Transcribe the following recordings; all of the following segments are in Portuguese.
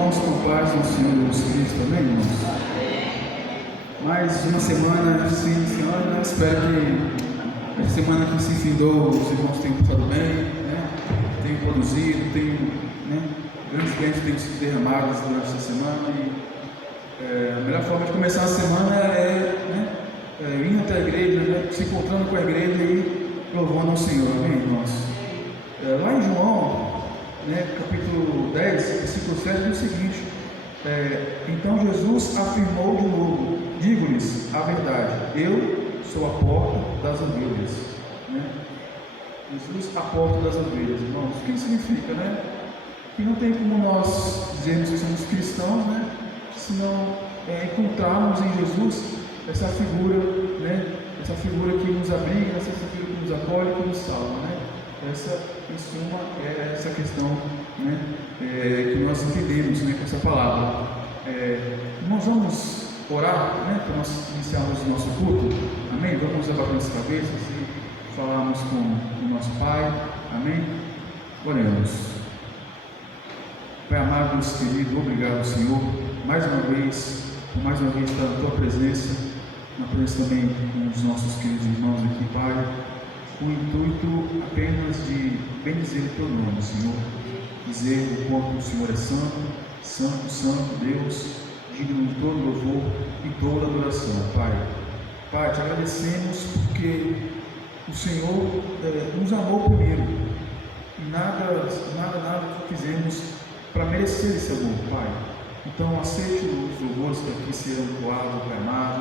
irmãos, com paz do Senhor Jesus Cristo, amém, irmãos? Mais uma semana se iniciando, né? Espero que essa semana que se findou, os irmãos tenham passado bem, né? Tenham produzido, grandes bênçãos tenham sido derramados durante essa semana. E a melhor forma de começar a semana é indo até a igreja, né? Se encontrando com a igreja e louvando ao Senhor, amém, irmãos? Lá em João, capítulo 10, versículo 7, diz o seguinte: então Jesus afirmou de novo: digo-lhes a verdade, eu sou a porta das ovelhas. Jesus, a porta das ovelhas, irmãos. O que significa, que não tem como nós dizermos que somos cristãos, se não encontrarmos em Jesus essa figura, essa figura que nos abriga, essa figura que nos acolhe, que nos salva, Essa, em suma, é essa questão que nós entendemos com essa palavra. Nós vamos orar para nós iniciarmos o nosso culto, amém? Vamos abaixar as cabeças e falarmos com o nosso Pai, amém? Oremos. Pai amado, Deus querido, obrigado, Senhor, mais uma vez estar na Tua presença, na presença também dos nossos queridos irmãos aqui, Pai, com o intuito apenas de bendizer o Teu nome, Senhor, dizer o quanto o Senhor é santo, santo, santo, Deus, digno de todo louvor e toda adoração, Pai. Pai, te agradecemos porque o Senhor nos amou primeiro e nada fizemos para merecer esse amor, Pai. Então, aceite os louvores que aqui serão doados, Pai amado,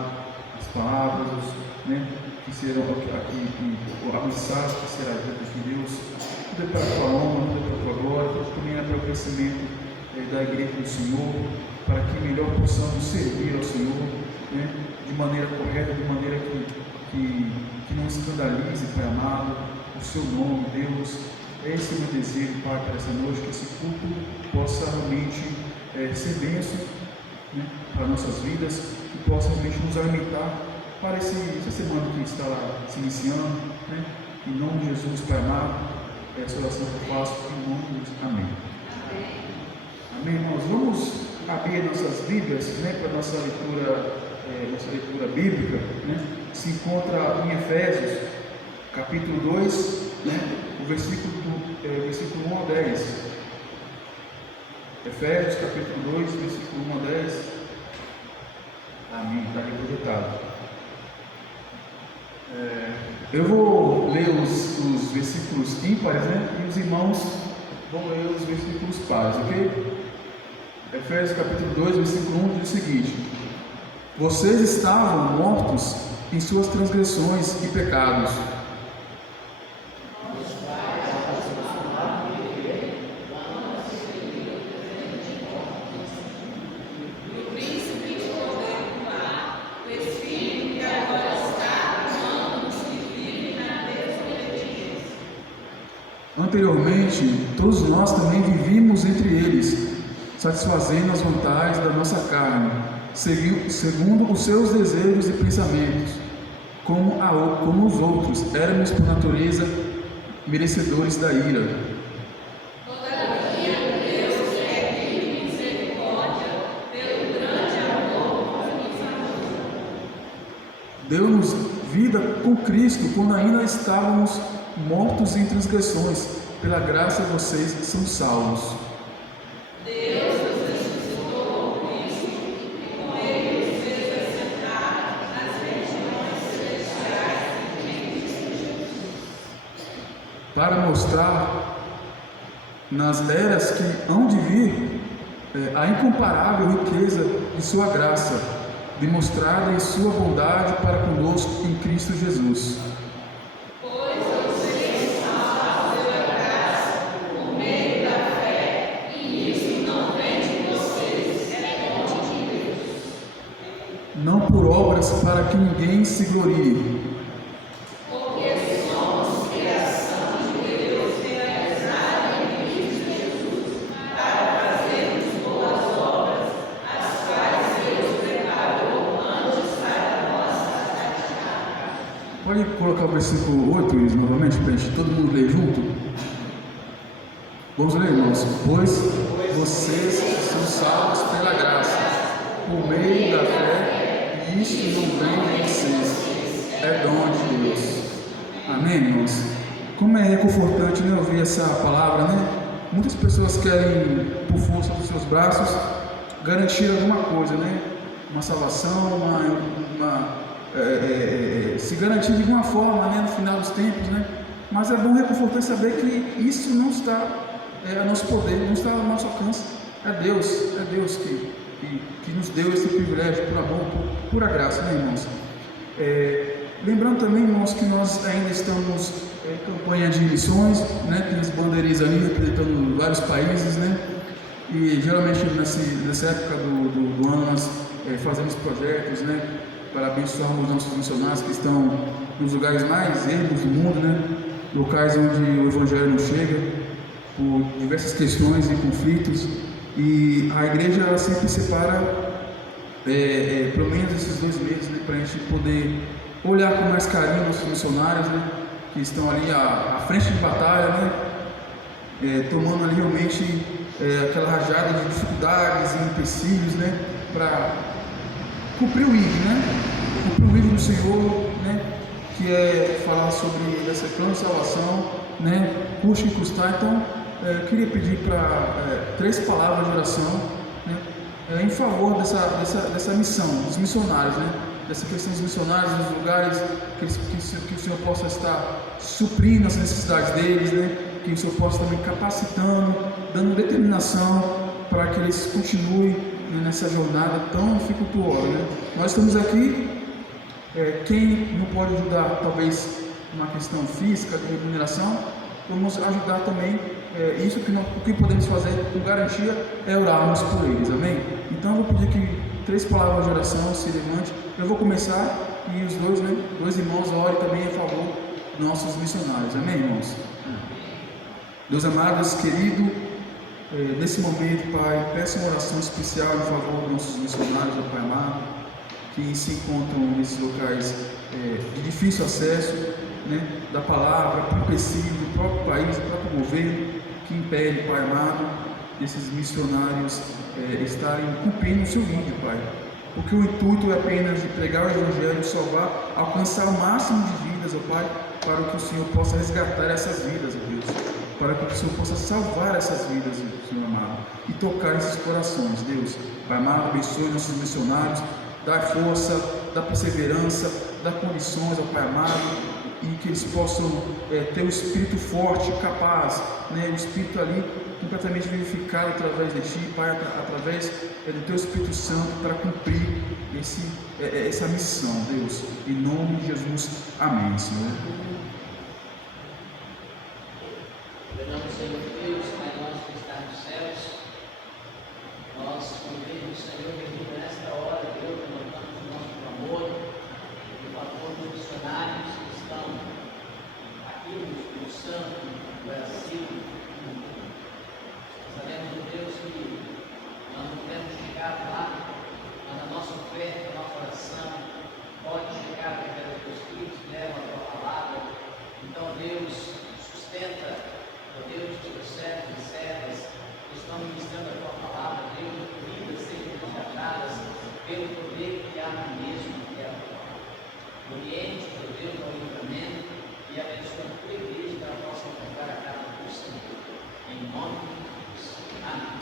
as palavras, que serão aqui, a mensagem que será dita de Deus, tudo é para a Tua honra, tudo é para a Tua glória, tudo também é para o crescimento da igreja do Senhor, para que melhor possamos servir ao Senhor, de maneira correta, de maneira que não escandalize, Pai amado, o Seu nome, Deus. Esse é o meu desejo, Pai, para essa noite, que esse culto possa realmente ser bênção para nossas vidas, que possa realmente nos alimentar para essa semana que está se iniciando, em nome de Jesus, Pai amado, essa oração que eu faço, em nome de Jesus, amém. Amém, irmãos. Vamos abrir nossas Bíblias, para nossa leitura bíblica, se encontra em Efésios, capítulo 2, o versículo 1 ao 10. Efésios, capítulo 2, versículo 1 a 10. Amém, está aqui projetado. Eu vou ler os versículos ímpares, e os irmãos vão ler os versículos pares, ok? Efésios capítulo 2, versículo 1 diz o seguinte: vocês estavam mortos em suas transgressões e pecados, anteriormente, todos nós também vivíamos entre eles, satisfazendo as vontades da nossa carne, segundo os seus desejos e pensamentos. Como os outros, éramos por natureza merecedores da ira. Todavia, Deus é rico em misericórdia, pelo grande amor que nos amou. Deu-nos vida com Cristo quando ainda estávamos mortos em transgressões. Pela graça vocês são salvos. Deus nos ressuscitou com Cristo e com Ele nos fez assentar nas regiões celestiais em Cristo Jesus, para mostrar nas eras que hão de vir a incomparável riqueza de sua graça, demonstrada em sua bondade para conosco em Cristo Jesus. Não por obras, para que ninguém se glorie. Porque somos criação de Deus realizada em Cristo Jesus, para fazermos boas obras, as quais Deus preparou antes para nossa prática. Pode colocar o versículo 8, Luiz, novamente, para a gente todo mundo ler junto? Vamos ler, irmãos. Pois vocês são salvos pela graça, por meio da fé, e isto não vem de vocês, é dom de Deus. Amém, irmãos? Como é reconfortante, né, ouvir essa palavra, né? Muitas pessoas querem, por força dos seus braços, garantir alguma coisa, né? Uma salvação, se garantir de alguma forma, né, no final dos tempos, né? Mas é bom reconfortar e saber que isso não está a nosso poder, não está ao nosso alcance. É Deus que nos deu esse privilégio por amor, por pura graça, né, irmãos? Lembrando também, irmãos, que nós ainda estamos em campanha de missões, né? Tem as bandeirinhas ali representando vários países, né? E geralmente nessa época do ano nós fazemos projetos, né? Para abençoarmos nossos missionários que estão nos lugares mais ermos do mundo, né? Locais onde o Evangelho não chega, por diversas questões e conflitos. E a igreja ela sempre separa pelo menos esses 2 meses, né? Para a gente poder olhar com mais carinho nossos missionários, né? Que estão ali à frente de batalha, né? Tomando ali realmente aquela rajada de dificuldades e empecilhos, né? Para cumprir o ID, né? Cumprir o ID do Senhor, né? Que é falar sobre essa plano de salvação, né? Custe que custar. Então, eu queria pedir para 3 palavras de oração, né? Em favor dessa missão, dos missionários, né? Dessa questão dos missionários, nos lugares que o Senhor possa estar suprindo as necessidades deles, né? Que o Senhor possa também capacitando, dando determinação para que eles continuem, né, nessa jornada tão dificultuosa, né? Nós estamos aqui, quem não pode ajudar, talvez, uma questão física, de remuneração, vamos ajudar também. O que podemos fazer com garantia é orarmos por eles, amém? Então eu vou pedir que 3 palavras de oração se levante. Eu vou começar e os dois irmãos orem também a favor dos nossos missionários, amém, irmãos? Deus amado, Deus querido, nesse momento, Pai, peço uma oração especial em favor dos nossos missionários, ó Pai amado, que se encontram nesses locais de difícil acesso, né, da palavra, por empecilho do próprio país, do próprio governo, que impede, Pai amado, desses missionários estarem cumprindo o seu vídeo, Pai. Porque o intuito é apenas de pregar o Evangelho, salvar, alcançar o máximo de vidas, ó Pai, para que o Senhor possa resgatar essas vidas, ó Deus, para que o Senhor possa salvar essas vidas, Senhor amado, e tocar esses corações, Deus. Pai amado, abençoe nossos missionários, dá força, dá perseverança, dá condições, ó Pai amado, e que eles possam ter o espírito forte, capaz, né, o espírito ali completamente vivificado através de Ti, Pai, através do Teu Espírito Santo, para cumprir essa missão, Deus, em nome de Jesus, amém, Senhor. Oramos, Senhor Deus, Pai nosso que está nos céus, nós convidamos o Senhor bendito nesta hora, Deus, colocamos o nosso clamor em favor dos missionários que estão aqui no Espírito Santo, no Brasil. Sabemos, Deus, que nós não podemos chegar lá, mas a nossa oferta, a nossa oração pode chegar através dos teus filhos que levam a tua palavra. Então, Deus, sustenta, ó Deus, os teus servos e servas que estão ministrando a tua palavra, Deus, que vidas sejam resgatadas pelo poder que há no mesmo, que é a tua palavra. Oriente, ó Deus, ao livramento e abençoa a tua igreja que ela possa encontrar a casa do Senhor. Em nome de Jesus. Amém.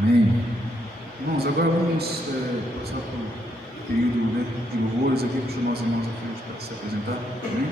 Amém. Irmãos, agora vamos passar para o período, né, de louvores aqui, para chamar os irmãos à frente para se apresentar. Amém?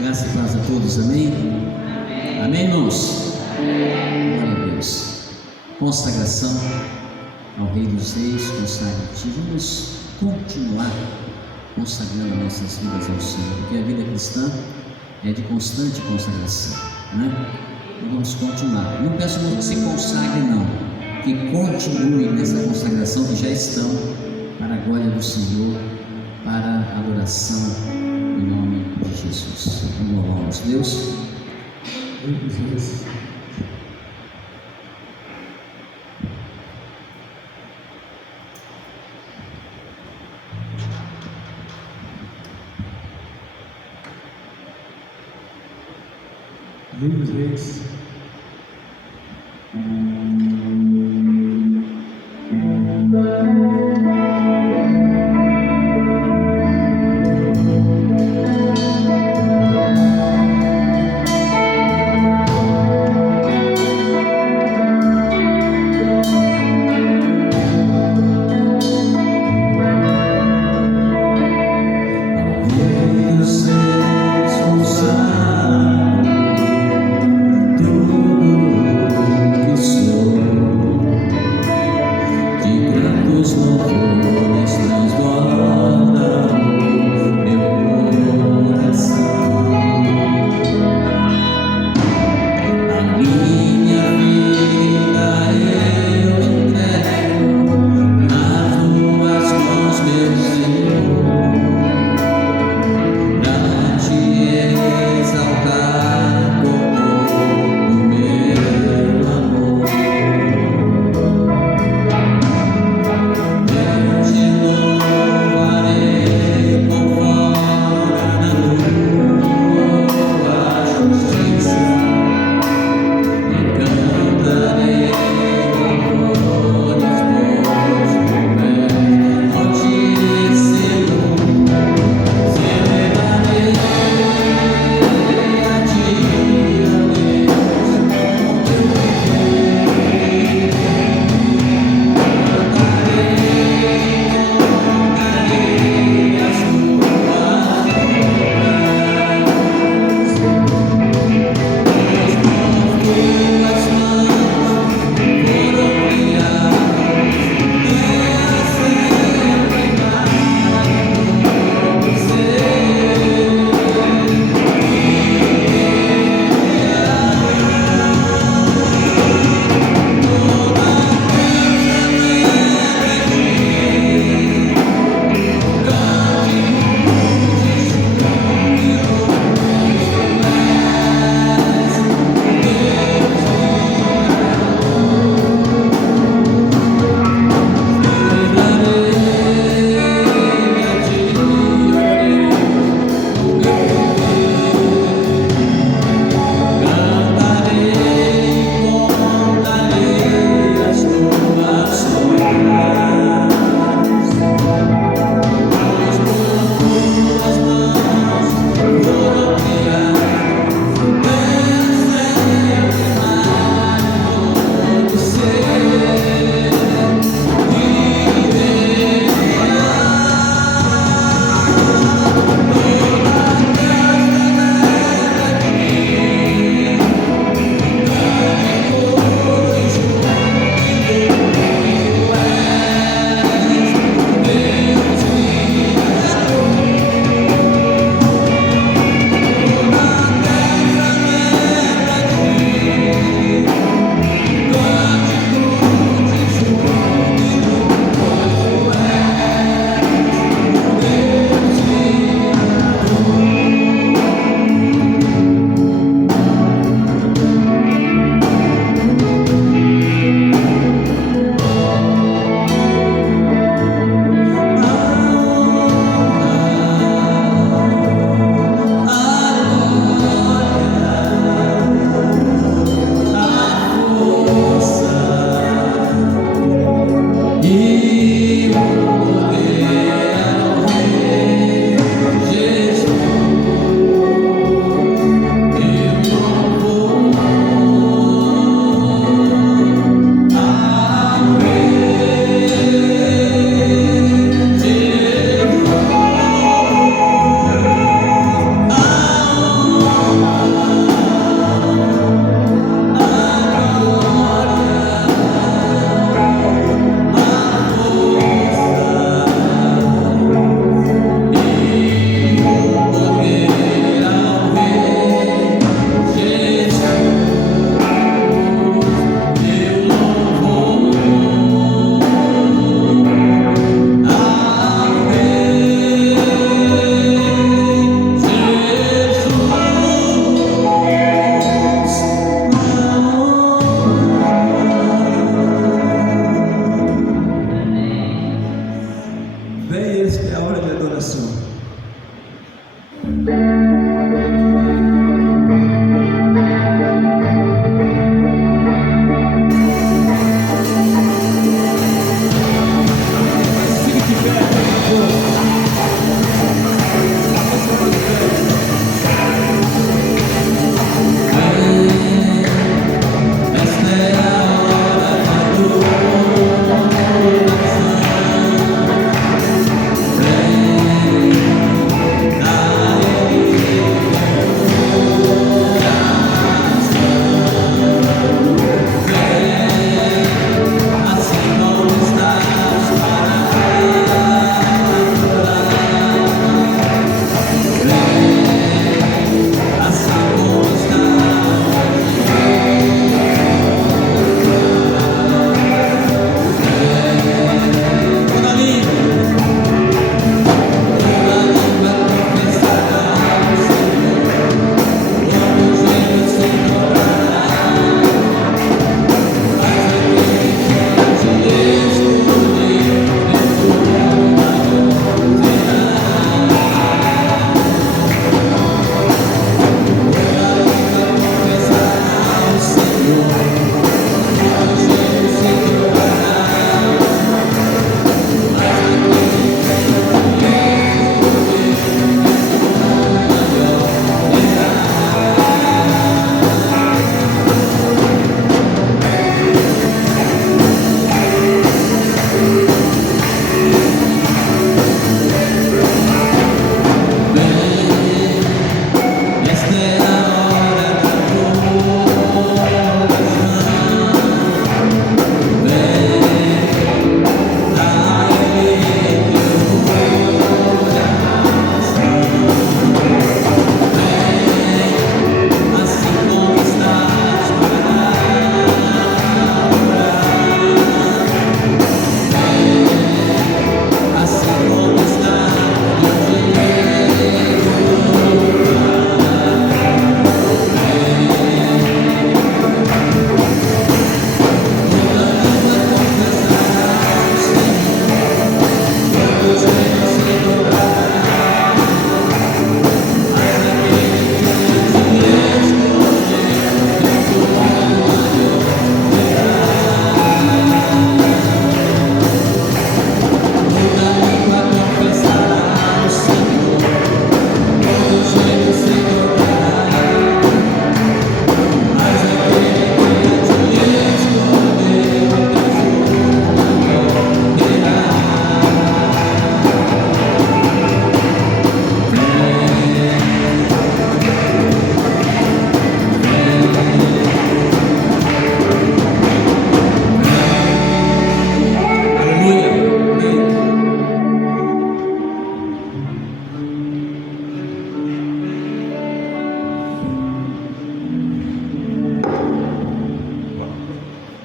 Graça e paz a todos, amém? Amém, irmãos? Glória a Deus. Consagração ao Rei dos Reis, consagrativo. Vamos continuar consagrando nossas vidas ao Senhor, porque a vida cristã é de constante consagração, né? Então vamos continuar. Não peço muito que se consagre, não, que continue nessa consagração que já estão, para a glória do Senhor, para a adoração em nome de Jesus. Vamos louvar a Deus. Rei dos Reis. Deus, consagro Vem, esta é a hora de adoração.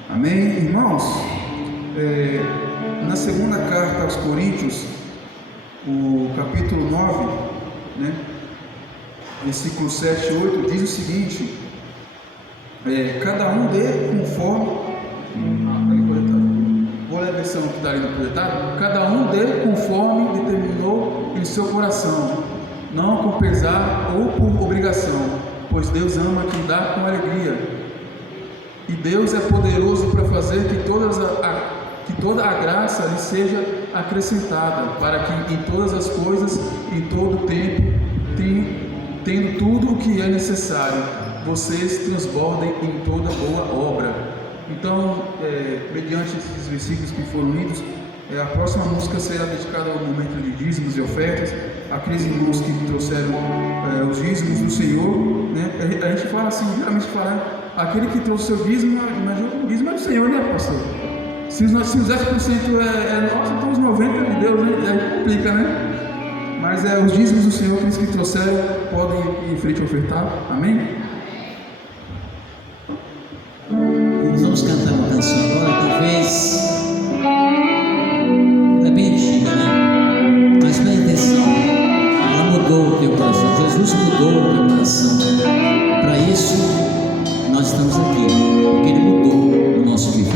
Amém, irmãos? Na segunda carta aos Coríntios, o capítulo 9, né, versículos 7 e 8, diz o seguinte: cada um dê conforme. Vou ler a versão que está ali no proletário. Cada um dê conforme determinou em seu coração, não com pesar ou por obrigação, pois Deus ama quem dá com alegria. E Deus é poderoso para fazer que toda a graça lhe seja acrescentada, para que em todas as coisas, em todo o tempo, tendo tudo o que é necessário, vocês transbordem em toda boa obra. Então, mediante esses versículos que foram lidos, a próxima música será dedicada ao momento de dízimos e ofertas. Aqueles irmãos que trouxeram os dízimos do Senhor, né? A gente fala assim, geralmente fala, aquele que trouxe o seu dízimo, imagina o dízimo é do Senhor, né, pastor? Se os 10% é nosso, então os 90% de Deus, né? Aí complica, né? Mas os dízimos do Senhor, aqueles que trouxeram, podem ir em frente a ofertar. Amém? Vamos cantar uma canção agora, talvez. Ela é bem antiga, né? Mas presta atenção. Ela mudou o teu coração. Jesus mudou o teu coração. Para isso, nós estamos aqui, porque Ele mudou o nosso viver.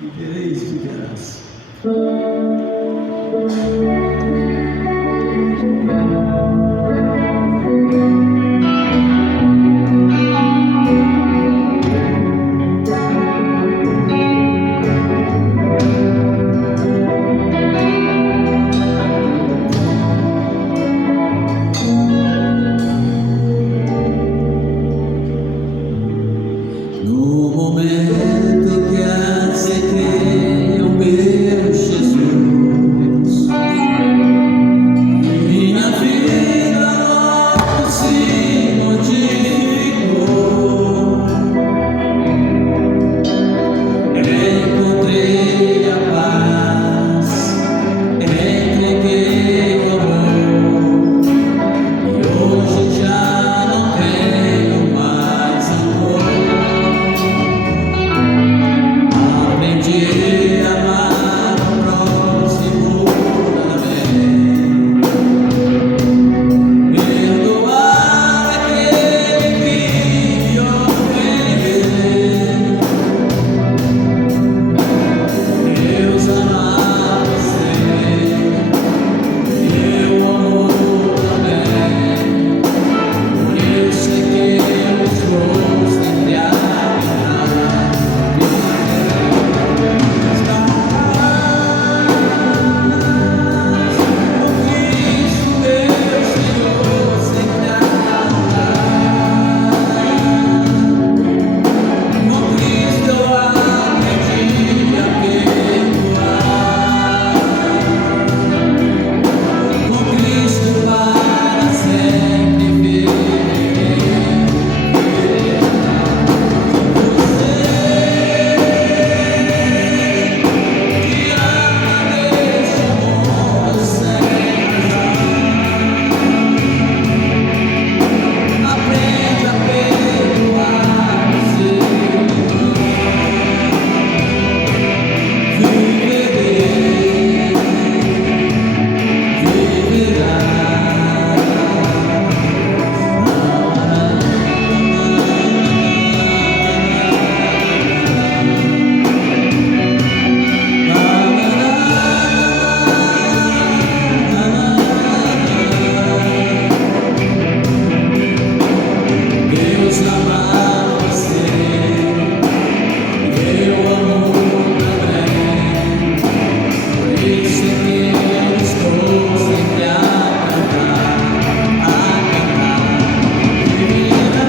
Vivereis, viverás. No momento que aceitei o meu Jesus, minha vida logo se modificou. Encontrei a paz, entreguei o amor, e hoje já não tenho mais amor. Aprendi a amar o próximo também, perdoar aquele que me ofendeu. Deus amar você, eu amo também. Por isso é que eu estou sempre a cantar. Deus amar você, eu amo também. Por isso é que eu estou sempre a cantar, viver a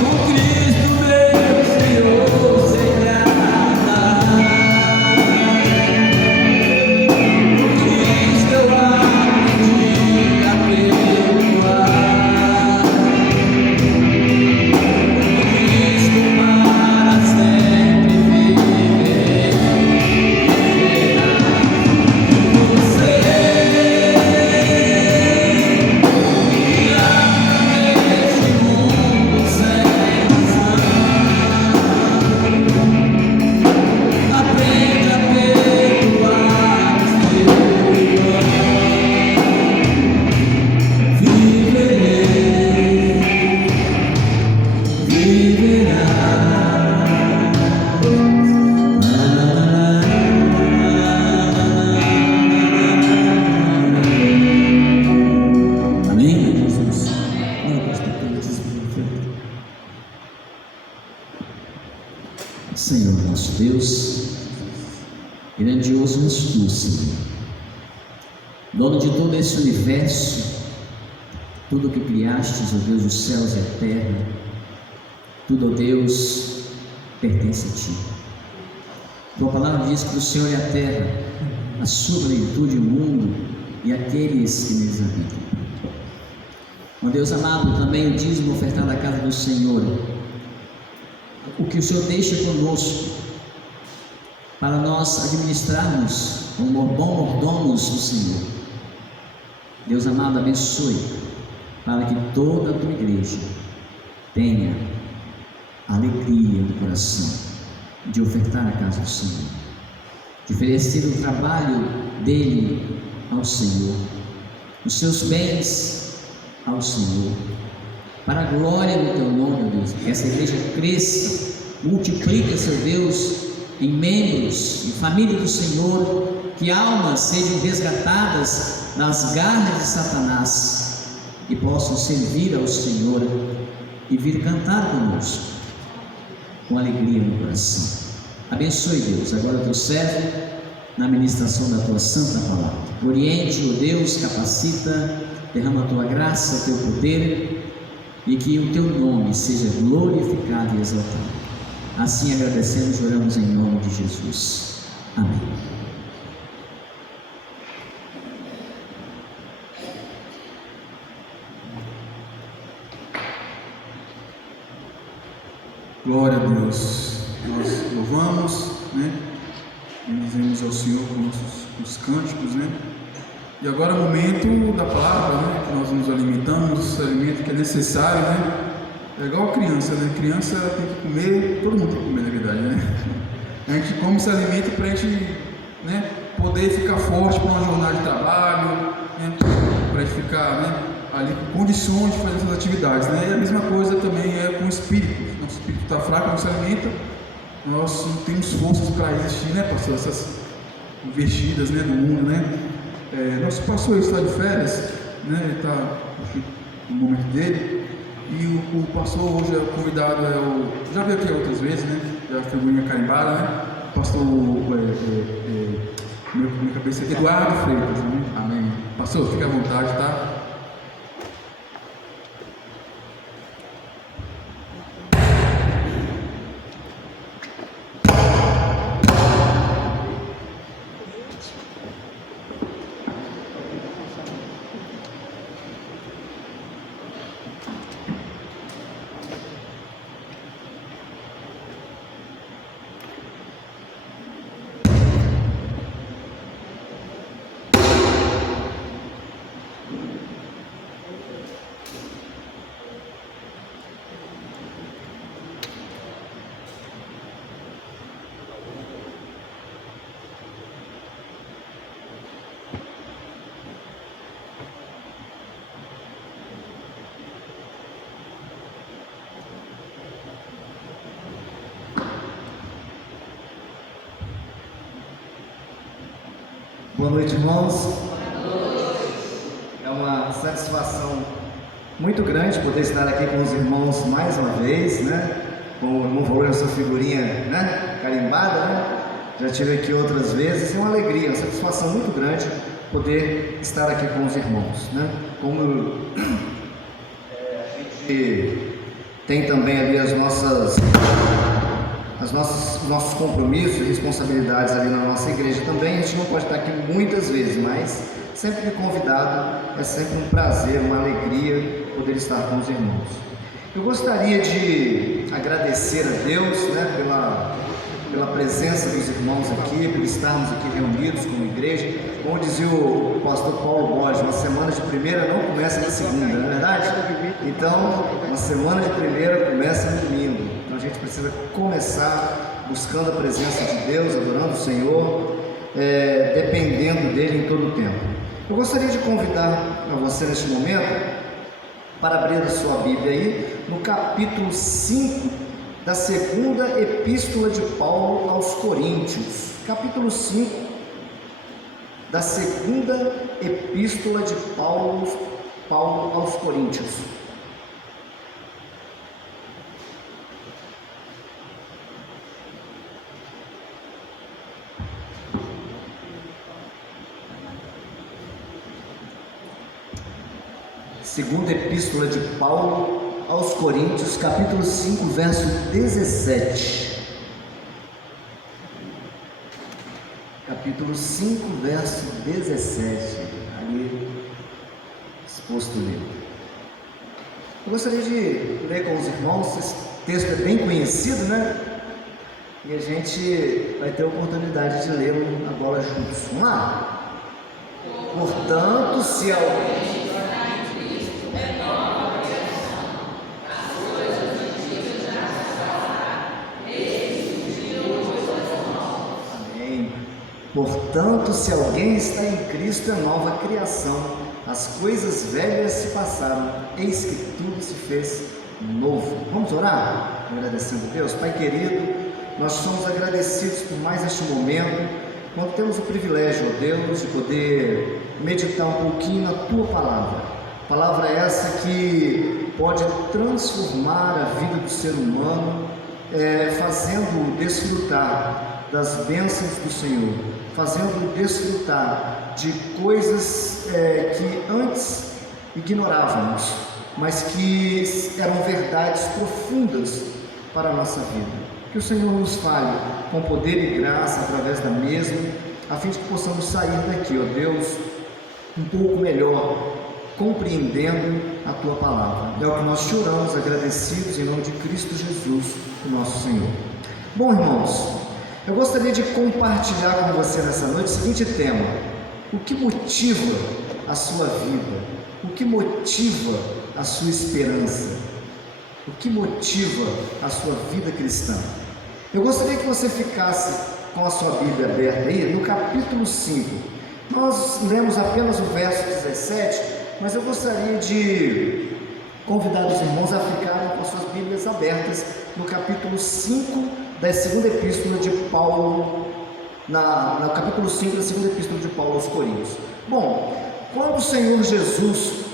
com Cristo meu Senhor sempre a cantar. Com Cristo eu aprendi a perdoar. Cristo para sempre viver. Você que ama neste mundo sem razão, aprende a perdoar os teus irmãos. Viverei, amém, Jesus. Ora, pastor, Senhor nosso Deus, grandioso és tu, Senhor, dono de todo esse universo, tudo o que criastes, ó Deus, os céus e a terra, tudo, ó Deus, pertence a ti. Tua palavra diz que o Senhor é a terra, a sua plenitude, o mundo e aqueles que neles habitam. Ó Deus amado, também o dízimo ofertado à casa do Senhor, o que o Senhor deixa conosco, para nós administrarmos como bons mordomos do Senhor. Deus amado, abençoe, para que toda a tua igreja tenha a alegria do coração de ofertar a casa do Senhor, de oferecer o trabalho dele ao Senhor, os seus bens ao Senhor, para a glória do teu nome, Deus, que essa igreja cresça multiplica, Senhor Deus, em membros, em família do Senhor, que almas sejam resgatadas das garras de Satanás e possam servir ao Senhor e vir cantar conosco, com alegria no coração. Abençoe, Deus, agora o teu servo na ministração da tua santa palavra. Oriente, ó Deus, capacita, derrama a tua graça, o teu poder, e que o teu nome seja glorificado e exaltado. Assim agradecemos e oramos em nome de Jesus. Amém. Glória a Deus. Nós louvamos, né? Bendizemos ao Senhor com os cânticos, né? E agora é o momento da palavra, né? Que nós nos alimentamos, esse alimento que é necessário, né? É igual a criança, né? Criança tem que comer, todo mundo tem que comer, na verdade, né? A gente come esse alimento para a gente, né, poder ficar forte para uma jornada de trabalho, né? Para a gente ficar, né, ali com condições de fazer essas atividades, né? E a mesma coisa também é com o espírito. Nosso espírito está fraco, não se alimenta, nós não temos forças para existir, né, pastor? Essas investidas, né, do mundo, né? Nosso pastor está de férias, né? Ele está no momento dele. E o pastor hoje é convidado, já veio aqui outras vezes, né? Já figurinha carimbada, né? O pastor, minha cabeça é Eduardo Freitas, né? Amém. Pastor, fique à vontade, tá? Boa noite, irmãos. É uma satisfação muito grande poder estar aqui com os irmãos mais uma vez, né? Como o irmão falou, essa figurinha, né, carimbada, né? Já estive aqui outras vezes. É uma alegria, uma satisfação muito grande poder estar aqui com os irmãos, né? Como a gente tem também ali os nossos compromissos e responsabilidades ali na nossa igreja também, a gente não pode estar aqui muitas vezes, mas sempre que convidado, é sempre um prazer, uma alegria poder estar com os irmãos. Eu gostaria de agradecer a Deus, né, pela presença dos irmãos aqui, por estarmos aqui reunidos como igreja. Como dizia o pastor Paulo Borges, uma semana de primeira não começa na segunda, não é verdade? Então, uma semana de primeira começa no domingo. Então a gente precisa começar buscando a presença de Deus, adorando o Senhor, dependendo dele em todo o tempo. Eu gostaria de convidar a você neste momento para abrir a sua Bíblia aí no capítulo 5 da segunda epístola de Paulo aos Coríntios. Capítulo 5 da segunda epístola de Paulo aos Coríntios. Segunda epístola de Paulo aos Coríntios, capítulo 5, verso 17. Capítulo 5, verso 17. Ali exposto o livro. Eu gostaria de ler com os irmãos. Esse texto é bem conhecido, né? E a gente vai ter a oportunidade de lê-lo agora juntos. Vamos lá? Portanto, se alguém Portanto, se alguém está em Cristo, é nova criação. As coisas velhas se passaram, eis que tudo se fez novo. Vamos orar? agradecendo a Deus? Pai querido, nós somos agradecidos por mais este momento, quando temos o privilégio, ó Deus, de poder meditar um pouquinho na Tua Palavra. Palavra essa que pode transformar a vida do ser humano, fazendo-o desfrutar das bênçãos do Senhor, fazendo-o desfrutar de coisas que antes ignorávamos, mas que eram verdades profundas para a nossa vida. Que o Senhor nos fale com poder e graça através da mesma, a fim de que possamos sair daqui, ó Deus, um pouco melhor, compreendendo a Tua Palavra. É o que nós choramos, agradecidos, em nome de Cristo Jesus, o nosso Senhor. Bom, irmãos, eu gostaria de compartilhar com você nessa noite o seguinte tema: o que motiva a sua vida? O que motiva a sua esperança? O que motiva a sua vida cristã? Eu gostaria que você ficasse com a sua Bíblia aberta aí, no capítulo 5. Nós lemos apenas o verso 17, mas eu gostaria de convidar os irmãos a ficarem com suas Bíblias abertas no capítulo 5 da segunda epístola de Paulo, no capítulo 5 da segunda epístola de Paulo aos Coríntios. Bom, quando o Senhor Jesus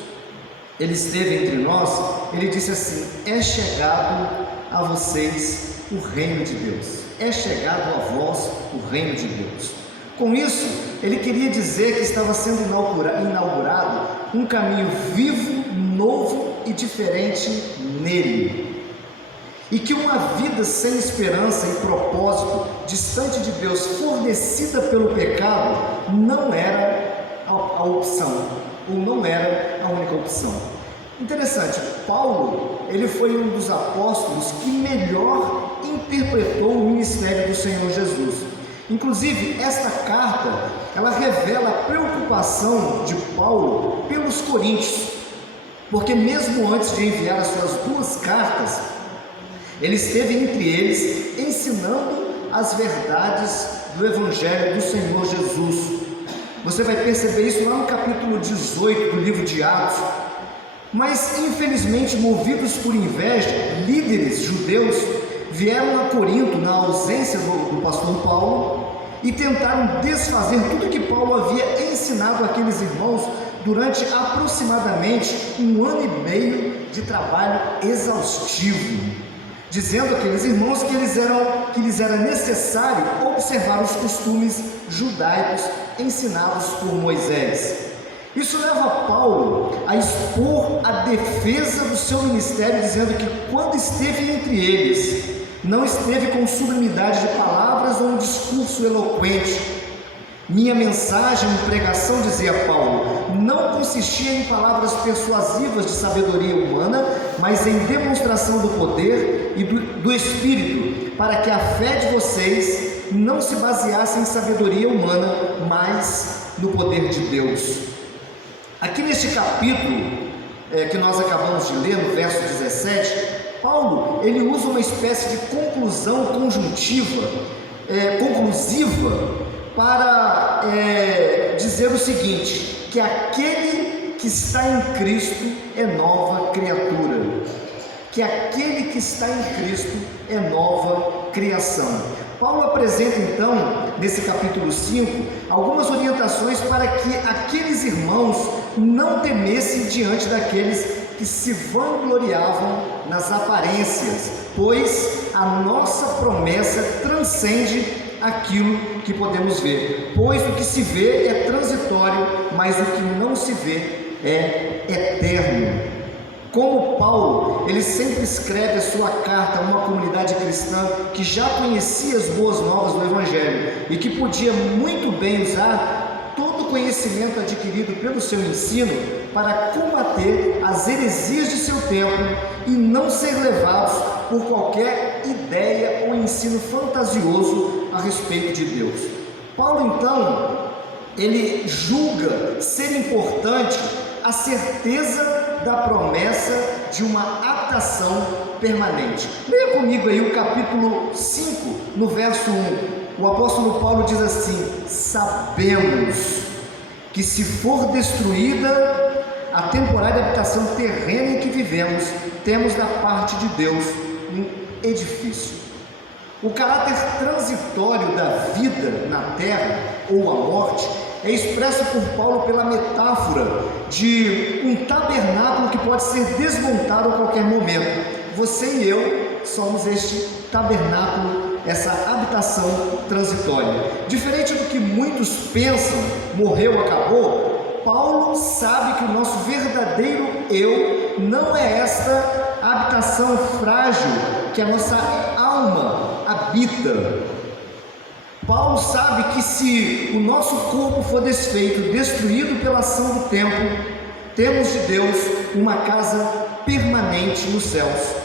Ele esteve entre nós, Ele disse assim: é chegado a vocês o reino de Deus, é chegado a vós o reino de Deus. Com isso, Ele queria dizer que estava sendo inaugurado um caminho vivo, novo e diferente nele, e que uma vida sem esperança e propósito, distante de Deus, fornecida pelo pecado, não era a opção, ou não era a única opção. Interessante, Paulo, ele foi um dos apóstolos que melhor interpretou o ministério do Senhor Jesus. Inclusive, esta carta, ela revela a preocupação de Paulo pelos coríntios, porque mesmo antes de enviar as suas duas cartas, ele esteve entre eles ensinando as verdades do Evangelho do Senhor Jesus. Você vai perceber isso lá no capítulo 18 do livro de Atos. Mas, infelizmente, movidos por inveja, líderes judeus vieram a Corinto na ausência do pastor Paulo e tentaram desfazer tudo que Paulo havia ensinado àqueles irmãos durante aproximadamente 1 ano e meio de trabalho exaustivo, dizendo àqueles irmãos que lhes era necessário observar os costumes judaicos ensinados por Moisés. Isso leva Paulo a expor a defesa do seu ministério, dizendo que quando esteve entre eles, não esteve com sublimidade de palavras ou um discurso eloquente. Minha mensagem e pregação, dizia Paulo, não consistia em palavras persuasivas de sabedoria humana, mas em demonstração do poder e do Espírito, para que a fé de vocês não se baseasse em sabedoria humana, mas no poder de Deus. Aqui neste capítulo que nós acabamos de ler, no verso 17, Paulo, ele usa uma espécie de conclusão conclusiva, para dizer o seguinte, que aquele que está em Cristo é nova criatura, que aquele que está em Cristo é nova criação. Paulo apresenta então, nesse capítulo 5, algumas orientações para que aqueles irmãos não temessem diante daqueles que se vangloriavam nas aparências, pois a nossa promessa transcende aquilo que podemos ver, pois o que se vê é transitório, mas o que não se vê é eterno. Como Paulo, ele sempre escreve a sua carta a uma comunidade cristã que já conhecia as boas novas do Evangelho e que podia muito bem usar todo o conhecimento adquirido pelo seu ensino para combater as heresias de seu tempo e não ser levados por qualquer ideia ou ensino fantasioso a respeito de Deus. Paulo, então, ele julga ser importante a certeza da promessa de uma habitação permanente. Leia comigo aí o capítulo 5, no verso 1. O apóstolo Paulo diz assim: sabemos que se for destruída a temporária habitação terrena em que vivemos, temos da parte de Deus um edifício. O caráter transitório da vida na terra ou a morte é expresso por Paulo pela metáfora de um tabernáculo que pode ser desmontado a qualquer momento. Você e eu somos este tabernáculo, essa habitação transitória. Diferente do que muitos pensam, morreu, acabou, Paulo sabe que o nosso verdadeiro eu não é esta habitação frágil que a nossa alma habita. Paulo sabe que se o nosso corpo for desfeito, destruído pela ação do tempo, temos de Deus uma casa permanente nos céus.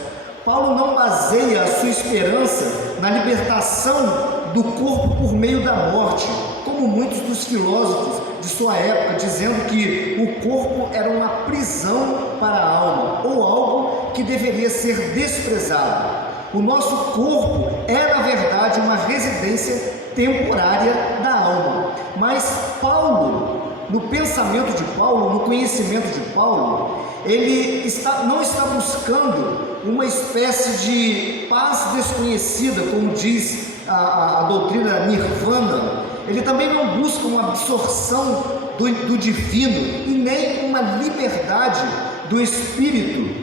Paulo não baseia a sua esperança na libertação do corpo por meio da morte, como muitos dos filósofos de sua época, dizendo que o corpo era uma prisão para a alma, ou algo que deveria ser desprezado. O nosso corpo é, na verdade, uma residência temporária da alma. Mas Paulo, no pensamento de Paulo, no conhecimento de Paulo, ele não está buscando uma espécie de paz desconhecida, como diz a doutrina nirvana. Ele também não busca uma absorção do divino e nem uma liberdade do espírito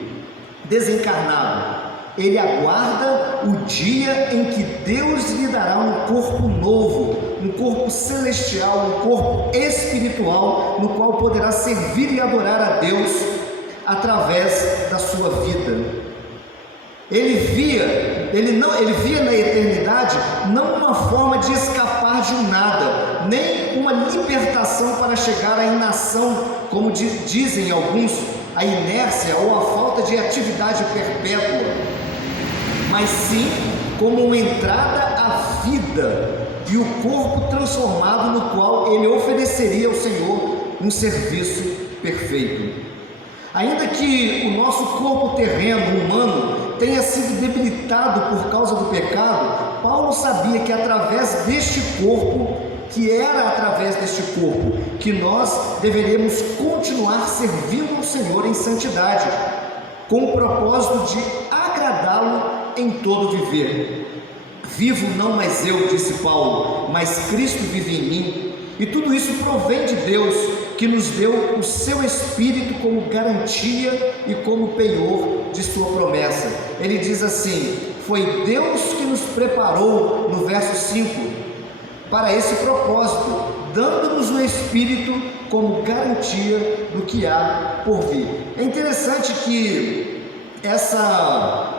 desencarnado. Ele aguarda o dia em que Deus lhe dará um corpo novo, um corpo celestial, um corpo espiritual, no qual poderá servir e adorar a Deus através da sua vida. Ele via na eternidade não uma forma de escapar de um nada, nem uma libertação para chegar à inação, como dizem alguns, a inércia ou a falta de atividade perpétua, mas sim como uma entrada à vida e o corpo transformado, no qual ele ofereceria ao Senhor um serviço perfeito. Ainda que o nosso corpo terreno, humano, tenha sido debilitado por causa do pecado, Paulo sabia que através deste corpo, que nós deveríamos continuar servindo ao Senhor em santidade, com o propósito de agradá-lo em todo viver. Vivo não mais eu, disse Paulo, mas Cristo vive em mim. E tudo isso provém de Deus, que nos deu o seu Espírito como garantia e como penhor de sua promessa. Ele diz assim: foi Deus que nos preparou, no verso 5, para esse propósito, dando-nos o Espírito como garantia do que há por vir. É interessante que essa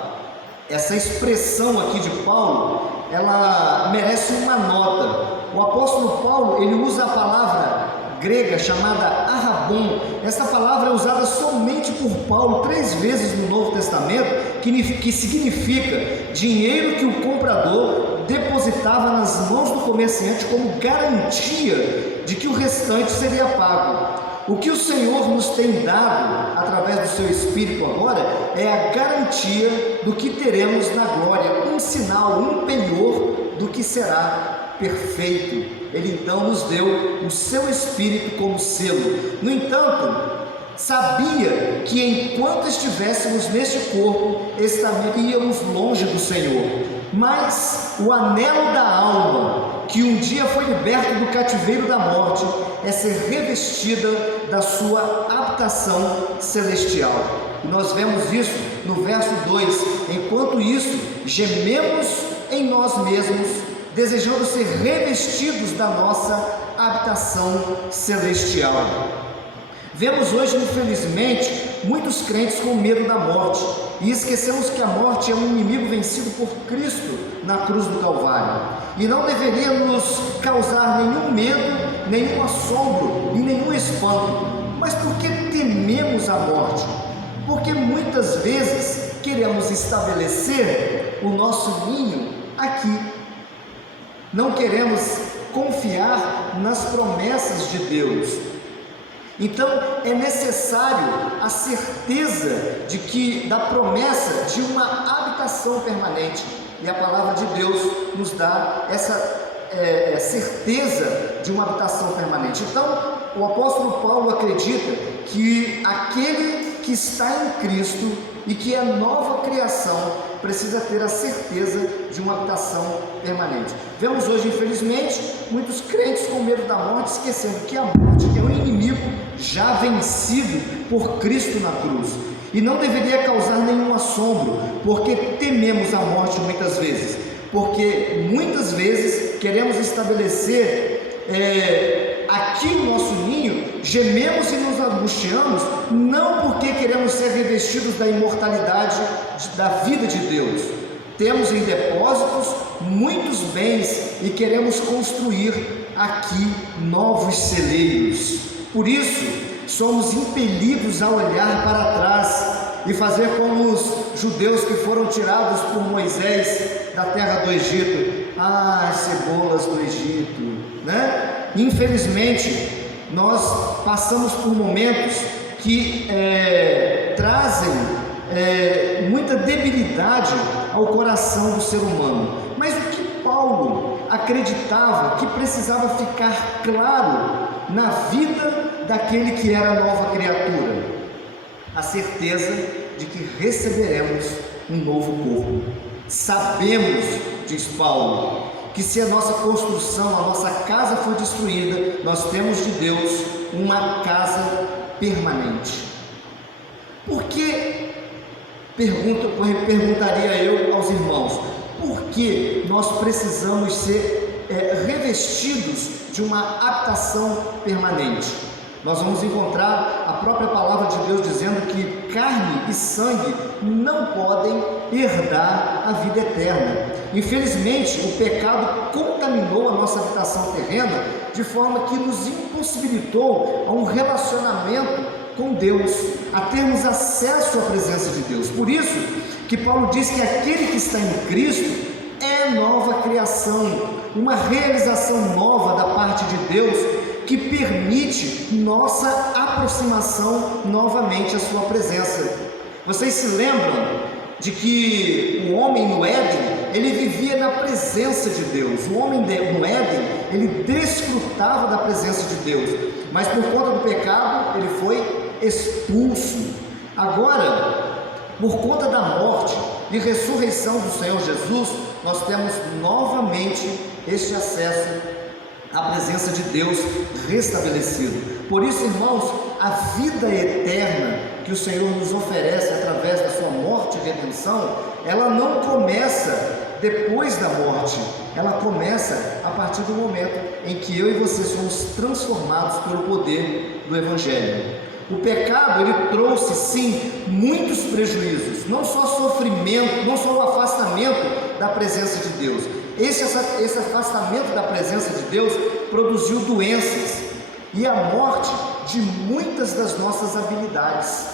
expressão aqui de Paulo, ela merece uma nota. O apóstolo Paulo, ele usa a palavra grega chamada arrabon. Essa palavra é usada somente por Paulo 3 vezes no Novo Testamento, que significa dinheiro que o comprador depositava nas mãos do comerciante como garantia de que o restante seria pago. O que o Senhor nos tem dado através do seu Espírito agora é a garantia do que teremos na glória, um sinal, um penhor do que será perfeito. Ele então nos deu o seu Espírito como selo. No entanto, sabia que enquanto estivéssemos neste corpo, estaríamos longe do Senhor. Mas o anelo da alma, que um dia foi liberto do cativeiro da morte, é ser revestida da sua habitação celestial. E nós vemos isso no verso 2: enquanto isso, gememos em nós mesmos, desejando ser revestidos da nossa habitação celestial. Vemos hoje, infelizmente, muitos crentes com medo da morte, e esquecemos que a morte é um inimigo vencido por Cristo na cruz do Calvário, e não deveria nos causar nenhum medo, nenhum assombro e nenhum espanto. Mas por que tememos a morte? Porque muitas vezes queremos estabelecer o nosso ninho aqui, não queremos confiar nas promessas de Deus. Então é necessário a certeza da promessa de uma habitação permanente, e a palavra de Deus nos dá essa certeza de uma habitação permanente. Então o apóstolo Paulo acredita que aquele que que está em Cristo e que é nova criação precisa ter a certeza de uma habitação permanente. Vemos hoje, infelizmente, muitos crentes com medo da morte, esquecendo que a morte é um inimigo já vencido por Cristo na cruz. E não deveria causar nenhum assombro, porque tememos a morte muitas vezes, porque muitas vezes queremos estabelecer aqui o nosso ninho, gememos e nos angustiamos, não porque queremos ser revestidos da imortalidade da vida de Deus. Temos em depósitos muitos bens e queremos construir aqui novos celeiros. Por isso, somos impelidos a olhar para trás e fazer como os judeus que foram tirados por Moisés da terra do Egito. As cebolas do Egito, né? Infelizmente, nós passamos por momentos que trazem muita debilidade ao coração do ser humano. Mas o que Paulo acreditava que precisava ficar claro na vida daquele que era nova criatura? A certeza de que receberemos um novo corpo. Sabemos, diz Paulo, que se a nossa construção, a nossa casa for destruída, nós temos de Deus uma casa permanente. Por que, perguntaria eu aos irmãos, por que nós precisamos ser revestidos de uma habitação permanente? Nós vamos encontrar a própria palavra de Deus dizendo que carne e sangue não podem herdar a vida eterna. Infelizmente, o pecado contaminou a nossa habitação terrena de forma que nos impossibilitou a um relacionamento com Deus, a termos acesso à presença de Deus. Por isso que Paulo diz que aquele que está em Cristo é nova criação, uma realização nova da parte de Deus, que permite nossa aproximação novamente à sua presença. Vocês se lembram de que o homem no Éden, ele vivia na presença de Deus. O homem no Éden, ele desfrutava da presença de Deus, mas por conta do pecado, ele foi expulso. Agora, por conta da morte e ressurreição do Senhor Jesus, nós temos novamente este acesso a presença de Deus restabelecido. Por isso, irmãos, a vida eterna que o Senhor nos oferece através da sua morte e redenção, ela não começa depois da morte, ela começa a partir do momento em que eu e você somos transformados pelo poder do Evangelho. O pecado, ele trouxe sim muitos prejuízos, não só sofrimento, não só o afastamento da presença de Deus. Esse afastamento da presença de Deus produziu doenças e a morte de muitas das nossas habilidades,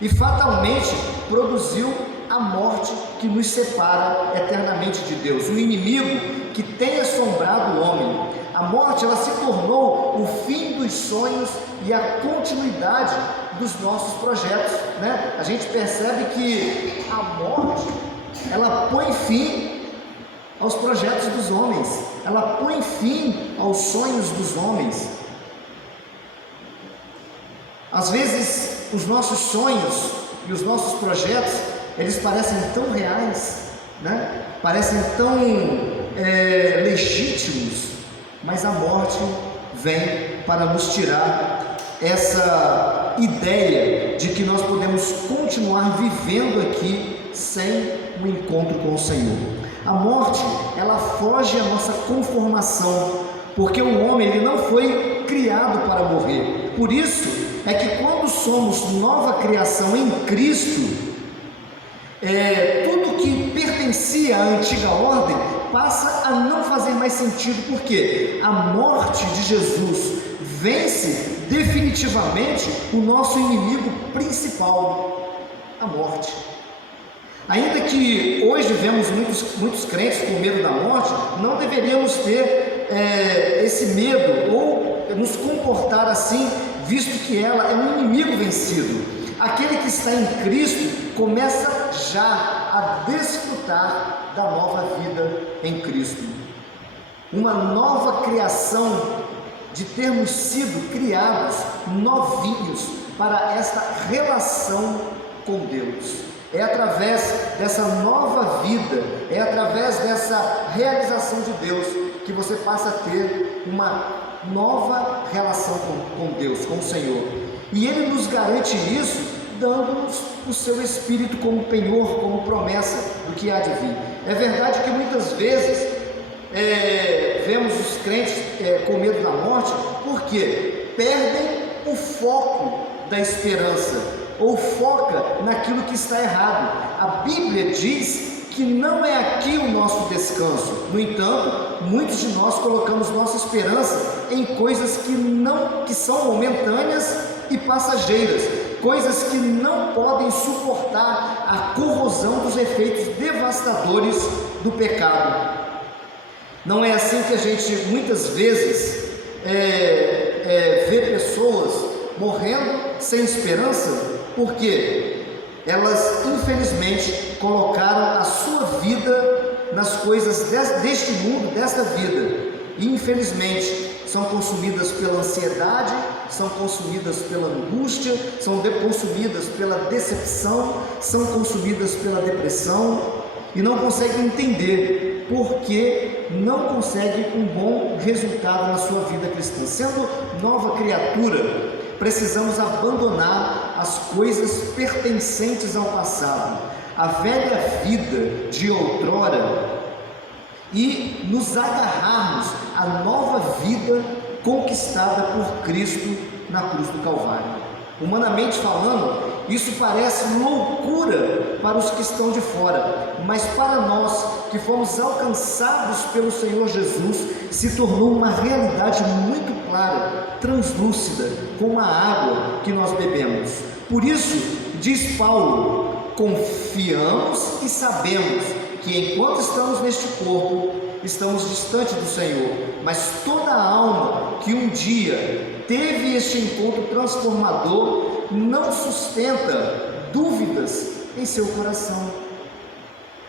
e fatalmente produziu a morte que nos separa eternamente de Deus, o inimigo que tem assombrado o homem. A morte, ela se tornou o fim dos sonhos e a continuidade dos nossos projetos, né? A gente percebe que a morte, ela põe fim aos projetos dos homens, ela põe fim aos sonhos dos homens. Às vezes, os nossos sonhos e os nossos projetos, eles parecem tão reais, né? Parecem tão legítimos, mas a morte vem para nos tirar essa ideia de que nós podemos continuar vivendo aqui sem o encontro com o Senhor. A morte, ela foge à nossa conformação, porque o homem, ele não foi criado para morrer. Por isso é que quando somos nova criação em Cristo, tudo que pertencia à antiga ordem passa a não fazer mais sentido, porque a morte de Jesus vence definitivamente o nosso inimigo principal, a morte. Ainda que hoje vemos muitos crentes com medo da morte, não deveríamos ter esse medo ou nos comportar assim, visto que ela é um inimigo vencido. Aquele que está em Cristo começa já a desfrutar da nova vida em Cristo. Uma nova criação de termos sido criados novinhos para esta relação com Deus. É através dessa nova vida, é através dessa realização de Deus que você passa a ter uma nova relação com Deus, com o Senhor. E Ele nos garante isso, dando-nos o seu Espírito como penhor, como promessa do que há de vir. É verdade que muitas vezes vemos os crentes com medo da morte, porque perdem o foco da esperança, ou foca naquilo que está errado. A Bíblia diz que não é aqui o nosso descanso. No entanto, muitos de nós colocamos nossa esperança em coisas que são momentâneas e passageiras, coisas que não podem suportar a corrosão dos efeitos devastadores do pecado. Não é assim que a gente muitas vezes vê pessoas morrendo sem esperança, porque elas infelizmente colocaram a sua vida nas coisas deste mundo, desta vida, e infelizmente são consumidas pela ansiedade, são consumidas pela angústia, são consumidas pela decepção, são consumidas pela depressão, e não conseguem entender porque não conseguem um bom resultado na sua vida cristã. Sendo nova criatura, precisamos abandonar as coisas pertencentes ao passado, a velha vida de outrora, e nos agarrarmos à nova vida conquistada por Cristo na cruz do Calvário. Humanamente falando, isso parece loucura para os que estão de fora, mas para nós que fomos alcançados pelo Senhor Jesus, se tornou uma realidade muito clara, translúcida, como a água que nós bebemos. Por isso, diz Paulo, confiamos e sabemos que enquanto estamos neste corpo, estamos distante do Senhor, mas toda a alma que um dia teve este encontro transformador não sustenta dúvidas em seu coração.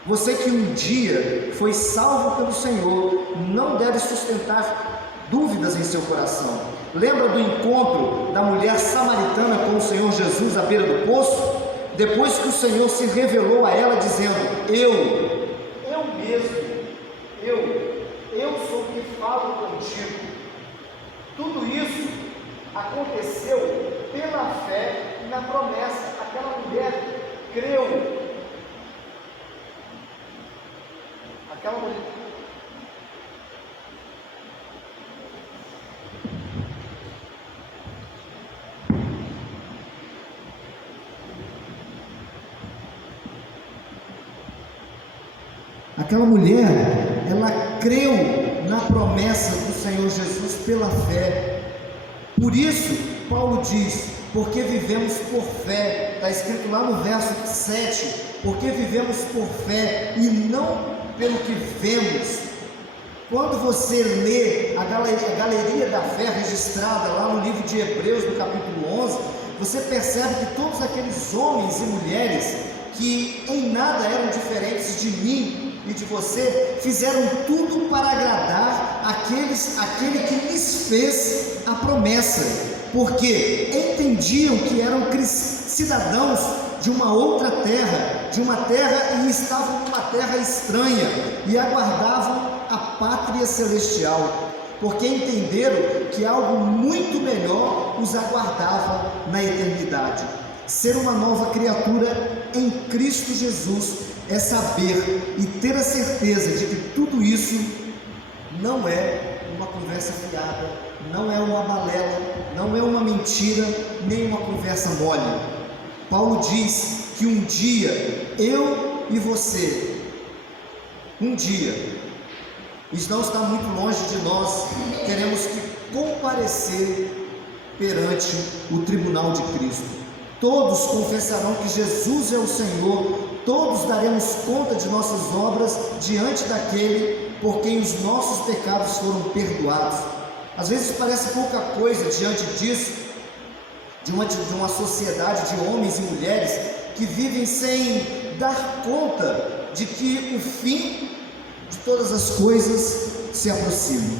Você que um dia foi salvo pelo Senhor não deve sustentar dúvidas em seu coração. Lembra do encontro da mulher samaritana com o Senhor Jesus à beira do poço? Depois que o Senhor se revelou a ela dizendo: eu sou o que falo contigo. Tudo isso aconteceu pela fé na promessa. Aquela mulher creu. Aquela mulher. Aquela mulher, ela creu na promessa do Senhor Jesus pela fé. Por isso, Paulo diz, porque vivemos por fé. Está escrito lá no verso 7, porque vivemos por fé e não pelo que vemos. Quando você lê a galeria da fé registrada lá no livro de Hebreus, no capítulo 11, você percebe que todos aqueles homens e mulheres que em nada eram diferentes de mim e de você, fizeram tudo para agradar aquele que lhes fez a promessa, porque entendiam que eram cidadãos de uma outra terra, e estavam numa terra estranha, e aguardavam a pátria celestial, porque entenderam que algo muito melhor os aguardava na eternidade. Ser uma nova criatura em Cristo Jesus é saber e ter a certeza de que tudo isso não é uma conversa fiada, não é uma balela, não é uma mentira, nem uma conversa mole. Paulo diz que um dia, eu e você, isso não está muito longe de nós, teremos que comparecer perante o tribunal de Cristo. Todos confessarão que Jesus é o Senhor, todos daremos conta de nossas obras diante daquele por quem os nossos pecados foram perdoados. Às vezes parece pouca coisa diante disso, diante de uma sociedade de homens e mulheres que vivem sem dar conta de que o fim de todas as coisas se aproxima.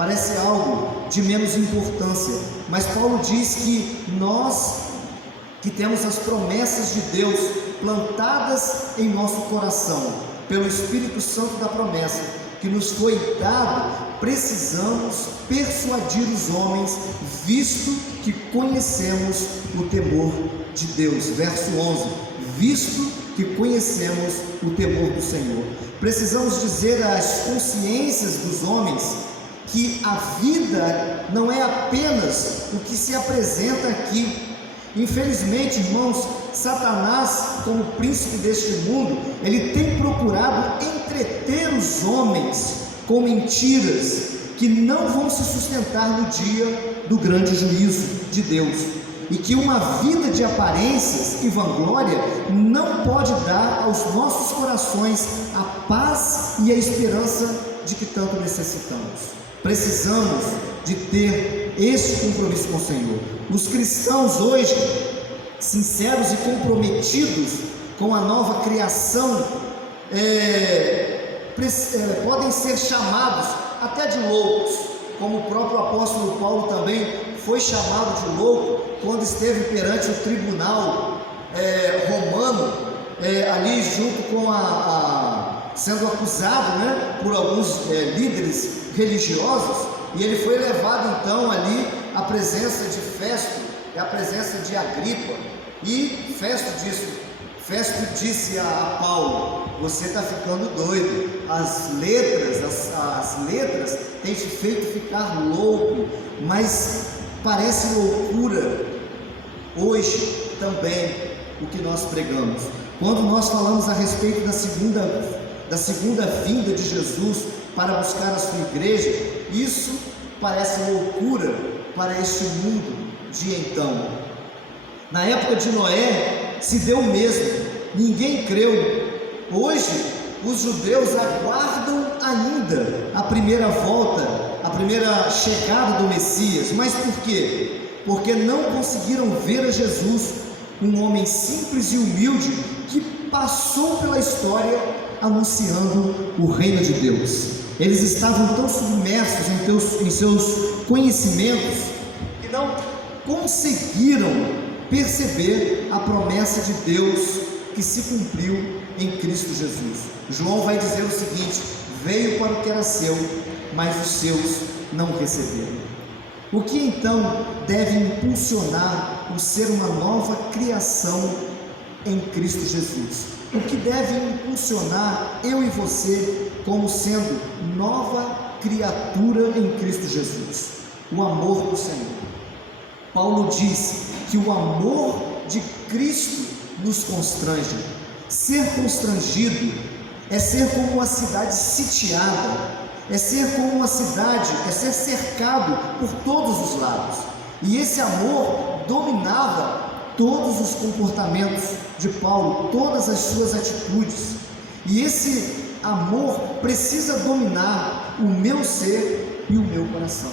parece algo de menos importância, mas Paulo diz que nós que temos as promessas de Deus plantadas em nosso coração, pelo Espírito Santo da promessa, que nos foi dado, precisamos persuadir os homens, visto que conhecemos o temor de Deus. Verso 11, visto que conhecemos o temor do Senhor. Precisamos dizer às consciências dos homens que a vida não é apenas o que se apresenta aqui. Infelizmente, irmãos, Satanás, como príncipe deste mundo, ele tem procurado entreter os homens com mentiras que não vão se sustentar no dia do grande juízo de Deus, e que uma vida de aparências e vanglória não pode dar aos nossos corações a paz e a esperança de que tanto necessitamos. Precisamos de ter esse compromisso com o Senhor. Os cristãos hoje, sinceros e comprometidos com a nova criação, podem ser chamados até de loucos, como o próprio apóstolo Paulo também foi chamado de louco quando esteve perante o tribunal romano, ali junto com sendo acusado, por alguns líderes religiosos, e ele foi levado então ali à presença de Festo, à presença de Agripa, e Festo disse a Paulo: você está ficando doido, as letras têm te feito ficar louco, mas parece loucura hoje também o que nós pregamos. Quando nós falamos a respeito da segunda vinda de Jesus para buscar a sua igreja, isso parece loucura para este mundo de então. Na época de Noé se deu o mesmo, ninguém creu. Hoje os judeus aguardam ainda a primeira volta, a primeira chegada do Messias. Mas por quê? Porque não conseguiram ver a Jesus, um homem simples e humilde que passou pela história anunciando o reino de Deus. Eles estavam tão submersos em seus conhecimentos que não conseguiram perceber a promessa de Deus que se cumpriu em Cristo Jesus. João vai dizer o seguinte: veio para o que era seu, mas os seus não receberam. O que então deve impulsionar o ser uma nova criação em Cristo Jesus? O que deve impulsionar eu e você como sendo nova criatura em Cristo Jesus? O amor do Senhor. Paulo diz que o amor de Cristo nos constrange. Ser constrangido é ser como uma cidade sitiada, é ser como uma cidade, é ser cercado por todos os lados. E esse amor dominava todos os comportamentos de Paulo, todas as suas atitudes. E esse amor precisa dominar o meu ser e o meu coração.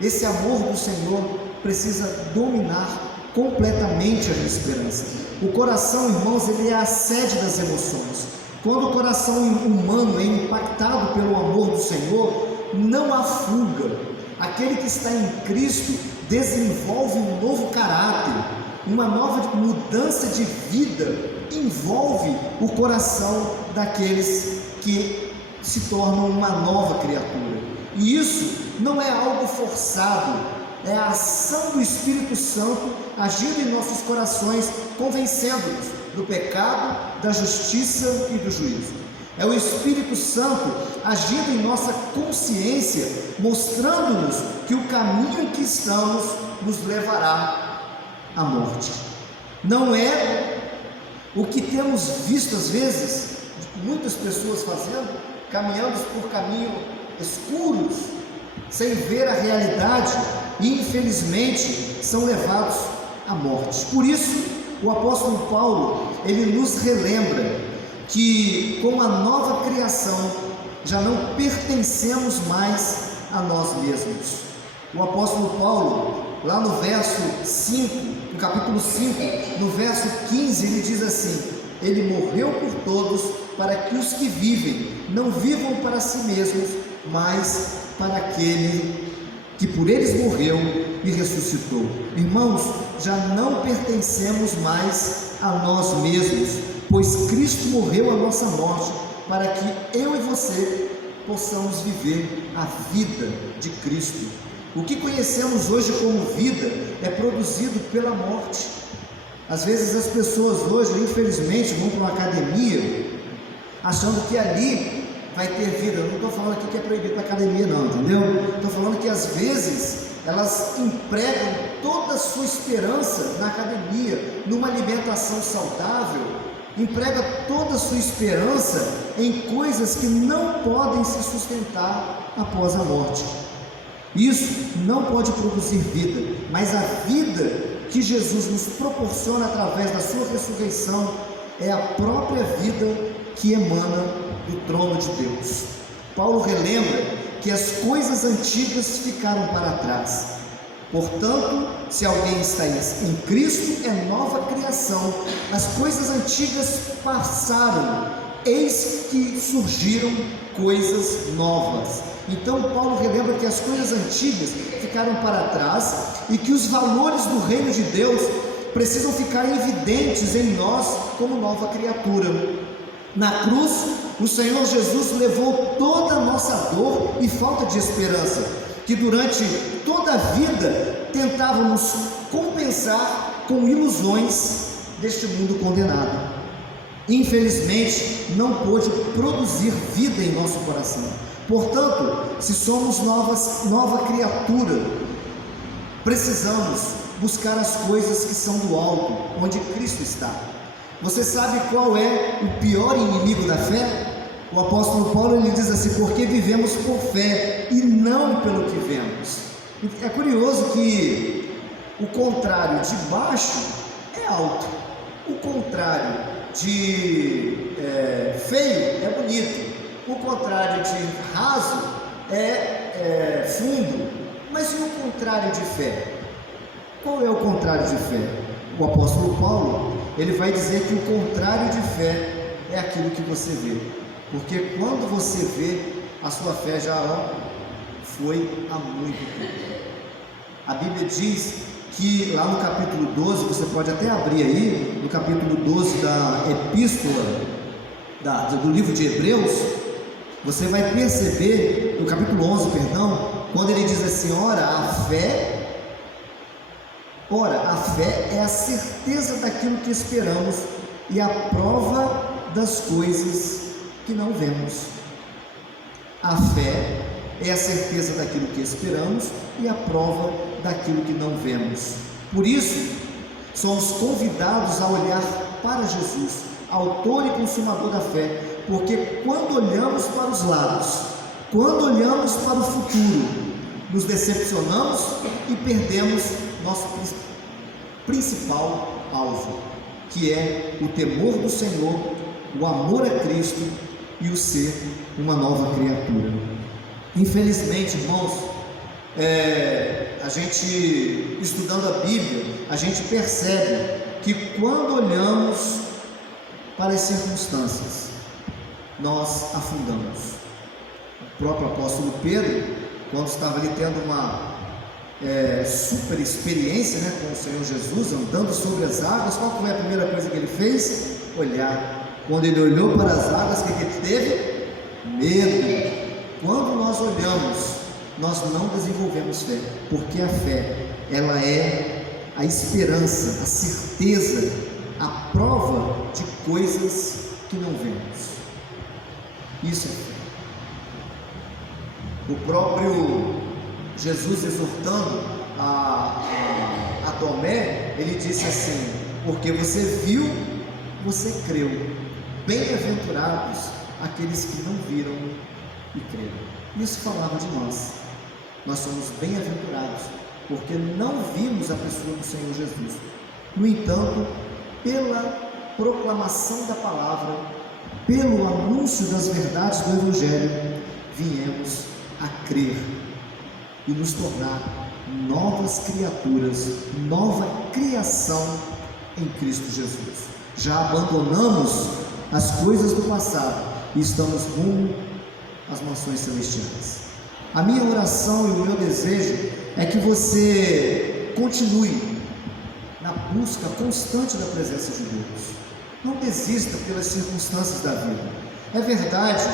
Esse amor do Senhor precisa dominar completamente a minha esperança. O coração, irmãos, ele é a sede das emoções. Quando o coração humano é impactado pelo amor do Senhor, não há fuga. Aquele que está em Cristo desenvolve um novo caráter, uma nova mudança de vida, envolve o coração daqueles que se tornam uma nova criatura. E isso não é algo forçado, é a ação do Espírito Santo agindo em nossos corações, convencendo-nos do pecado, da justiça e do juízo. É o Espírito Santo agindo em nossa consciência, mostrando-nos que o caminho em que estamos nos levará à morte. Não é o que temos visto às vezes, muitas pessoas fazendo, caminhando por caminhos escuros, sem ver a realidade, e infelizmente são levados à morte. Por isso, o apóstolo Paulo, ele nos relembra que com a nova criação já não pertencemos mais a nós mesmos. O apóstolo Paulo, lá no verso 5, no capítulo 5, no verso 15, ele diz assim: ele morreu por todos, para que os que vivem não vivam para si mesmos, mas para aquele que por eles morreu e ressuscitou. Irmãos, já não pertencemos mais a nós mesmos, pois Cristo morreu a nossa morte, para que eu e você possamos viver a vida de Cristo. O que conhecemos hoje como vida é produzido pela morte. Às vezes as pessoas hoje, infelizmente, vão para uma academia achando que ali vai ter vida. Eu não estou falando aqui que é proibido para academia não, entendeu? Estou falando que às vezes elas empregam toda a sua esperança na academia, numa alimentação saudável, emprega toda a sua esperança em coisas que não podem se sustentar após a morte. Isso não pode produzir vida, mas a vida que Jesus nos proporciona através da sua ressurreição é a própria vida que emana do trono de Deus. Paulo relembra que as coisas antigas ficaram para trás. Portanto, se alguém está em Cristo, é nova criação. As coisas antigas passaram, eis que surgiram coisas novas. Então Paulo relembra que as coisas antigas ficaram para trás e que os valores do reino de Deus precisam ficar evidentes em nós como nova criatura. Na cruz, o Senhor Jesus levou toda a nossa dor e falta de esperança, que durante toda a vida tentávamos compensar com ilusões deste mundo condenado. Infelizmente, não pôde produzir vida em nosso coração. Portanto, se somos nova criatura, precisamos buscar as coisas que são do alto, onde Cristo está. Você sabe qual é o pior inimigo da fé? O apóstolo Paulo ele diz assim: porque vivemos por fé e não pelo que vemos. É curioso que o contrário de baixo é alto, o contrário de feio é bonito, o contrário de raso é fundo. Mas e o contrário de fé? Qual é o contrário de fé? O apóstolo Paulo ele vai dizer que o contrário de fé é aquilo que você vê, porque quando você vê, a sua fé já foi há muito tempo. A Bíblia diz que lá no capítulo 12, você pode até abrir aí, no capítulo 12 da epístola do livro de Hebreus, você vai perceber, no capítulo 11, perdão, quando ele diz assim: ora, a fé é a certeza daquilo que esperamos e a prova das coisas que não vemos. A fé é a certeza daquilo que esperamos e a prova daquilo que não vemos. Por isso, somos convidados a olhar para Jesus, autor e consumador da fé, porque quando olhamos para os lados, quando olhamos para o futuro, nos decepcionamos e perdemos nosso principal alvo, que é o temor do Senhor, o amor a Cristo e o ser uma nova criatura. Infelizmente, irmãos, a gente estudando a Bíblia, a gente percebe que quando olhamos para as circunstâncias, nós afundamos. O próprio apóstolo Pedro, quando estava ali tendo uma super experiência com o Senhor Jesus, andando sobre as águas, qual foi a primeira coisa que ele fez? Olhar. Quando ele olhou para as águas, o que ele teve? Medo. Quando nós olhamos, nós não desenvolvemos fé, porque a fé, ela é a esperança, a certeza, a prova de coisas que não vemos. Isso é fé. O próprio Jesus, exortando a Tomé, ele disse assim: porque você viu, você creu. Bem-aventurados aqueles que não viram e creram. Isso falava de nós. Nós somos bem-aventurados porque não vimos a pessoa do Senhor Jesus. No entanto, pela proclamação da palavra, pelo anúncio das verdades do Evangelho, viemos a crer e nos tornar novas criaturas, nova criação em Cristo Jesus. Já abandonamos as coisas do passado e estamos rumo as mansões celestiais. A minha oração e o meu desejo é que você continue na busca constante da presença de Deus. Não desista pelas circunstâncias da vida. É verdade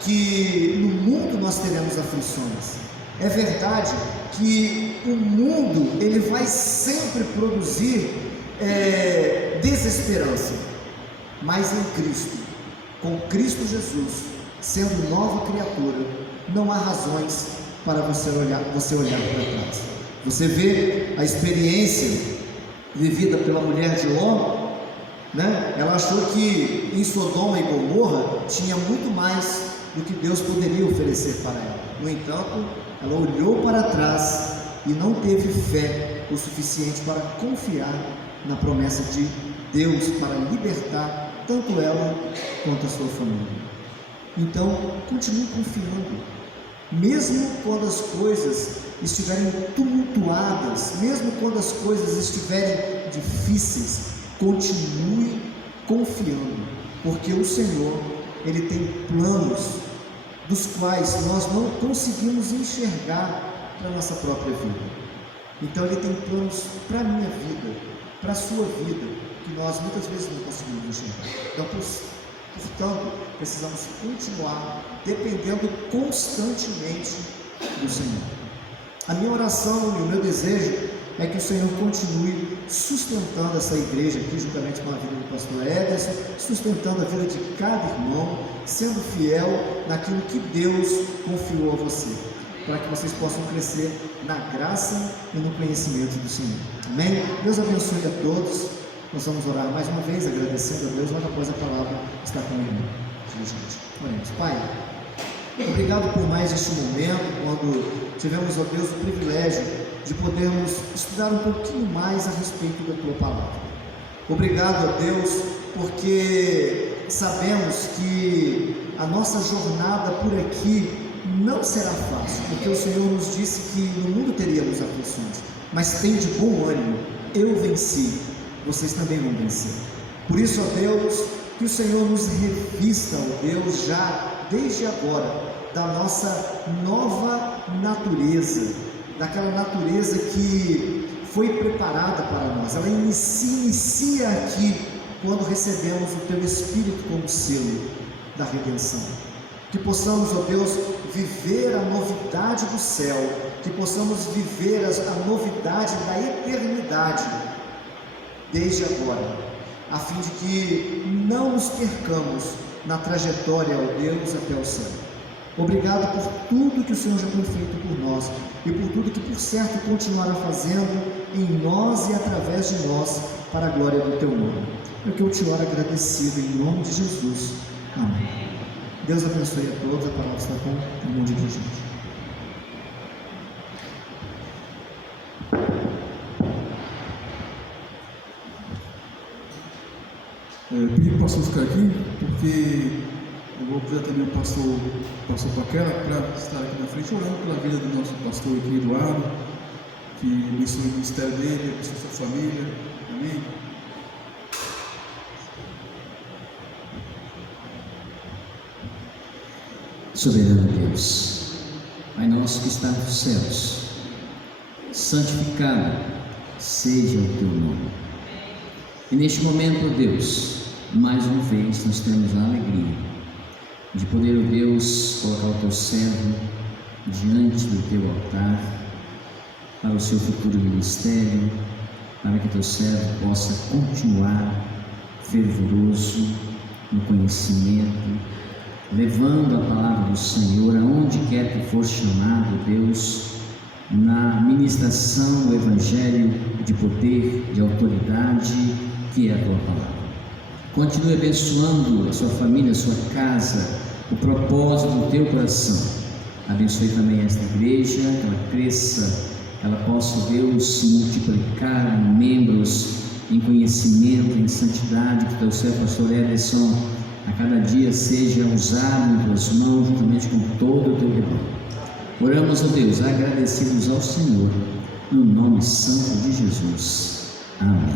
que no mundo nós teremos aflições. É verdade que o mundo ele vai sempre produzir desesperança. Mas em Cristo, com Cristo Jesus, sendo nova criatura, não há razões para você olhar para trás. Você vê a experiência vivida pela mulher de Ló, né? Ela achou que em Sodoma e Gomorra tinha muito mais do que Deus poderia oferecer para ela. No entanto, ela olhou para trás e não teve fé o suficiente para confiar na promessa de Deus para libertar tanto ela quanto a sua família. Então, continue confiando, mesmo quando as coisas estiverem tumultuadas, mesmo quando as coisas estiverem difíceis, continue confiando, porque o Senhor, Ele tem planos dos quais nós não conseguimos enxergar para a nossa própria vida. Então Ele tem planos para a minha vida, para a sua vida, que nós muitas vezes não conseguimos enxergar. Então, portanto, precisamos continuar dependendo constantemente do Senhor. A minha oração e o meu desejo é que o Senhor continue sustentando essa igreja aqui, juntamente com a vida do pastor Ederson, sustentando a vida de cada irmão, sendo fiel naquilo que Deus confiou a você, para que vocês possam crescer na graça e no conhecimento do Senhor. Amém? Deus abençoe a todos. Nós vamos orar mais uma vez, agradecendo a Deus, logo após a palavra estar com o irmão. Oremos. Pai, obrigado por mais este momento, quando tivemos, ó Deus, o privilégio de podermos estudar um pouquinho mais a respeito da Tua palavra. Obrigado, ó Deus, porque sabemos que a nossa jornada por aqui não será fácil, porque o Senhor nos disse que no mundo teríamos aflições, mas tem de bom ânimo, eu venci, vocês também vão vencer. Por isso, ó Deus, que o Senhor nos revista, ó Deus, já desde agora, da nossa nova natureza, daquela natureza que foi preparada para nós. Ela inicia aqui quando recebemos o Teu Espírito como selo da redenção. Que possamos, ó Deus, viver a novidade do céu, que possamos viver a novidade da eternidade desde agora, a fim de que não nos percamos na trajetória, ó Deus, até o céu. Obrigado por tudo que o Senhor já tem feito por nós e por tudo que por certo continuará fazendo em nós e através de nós, para a glória do Teu nome. É que eu te oro agradecido em nome de Jesus. Amém. Deus abençoe a todos. A palavra está com o irmão de Deus. Pedi para o pastor ficar aqui, porque eu vou precisar também o pastor Paquera para estar aqui na frente, orando pela vida do nosso pastor aqui, Eduardo, que abençoe o ministério dele, abençoe a sua família. Amém? Soberano Deus, Pai nosso que está nos céus, santificado seja o Teu nome. E neste momento, ó Deus, mais uma vez nós temos a alegria de poder, ó Deus, colocar o Teu servo diante do Teu altar para o seu futuro ministério, para que Teu servo possa continuar fervoroso no conhecimento, levando a palavra do Senhor aonde quer que for chamado, Deus, na ministração do Evangelho de poder, de autoridade, que é a Tua palavra. Continue abençoando a sua família, a sua casa, o propósito do Teu coração. Abençoe também esta igreja, que ela cresça, que ela possa, Deus, se multiplicar em membros, em conhecimento, em santidade, que Teu servo pastor Ederson a cada dia seja usado em Tuas mãos, juntamente com todo o Teu rebanho. Oramos, ó Deus, agradecidos ao Senhor, no nome santo de Jesus. Amém.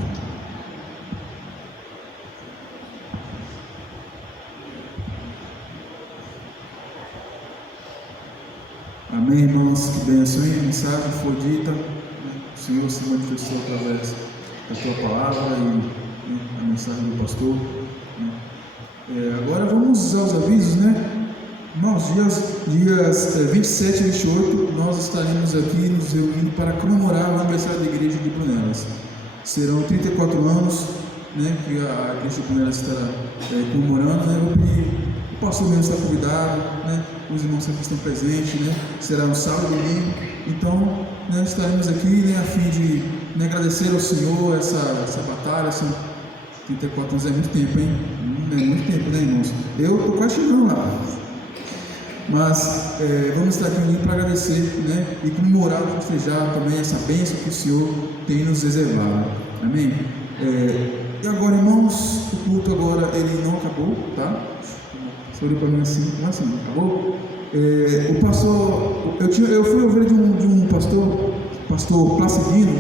Amém, irmãos? Que bênção, hein? A mensagem foi dita, né? O Senhor se manifestou através da tua palavra e a mensagem do pastor, né? Agora vamos aos avisos, né? Irmãos, dias 27 e 28, nós estaremos aqui nos reunindo para comemorar o aniversário da igreja de Brunelas. Serão 34 anos, né, que a igreja de Brunelas estará comemorando, né? Eu pedi, o pastor mesmo está convidado, né? Os irmãos sempre estão presentes, né? Será no sábado e domingo. Então, né, estaremos aqui, né, a fim de, né, agradecer ao Senhor essa batalha. 34 anos é muito tempo, hein? É muito tempo, né, irmãos? Eu estou quase chegando lá. Mas vamos estar aqui para agradecer, né, e comemorar, festejar também essa bênção que o Senhor tem nos reservado. Amém? E agora, irmãos, o culto agora ele não acabou, tá? Você olhou para mim assim, como assim? Acabou? O pastor, eu fui ouvir de um pastor Placidino.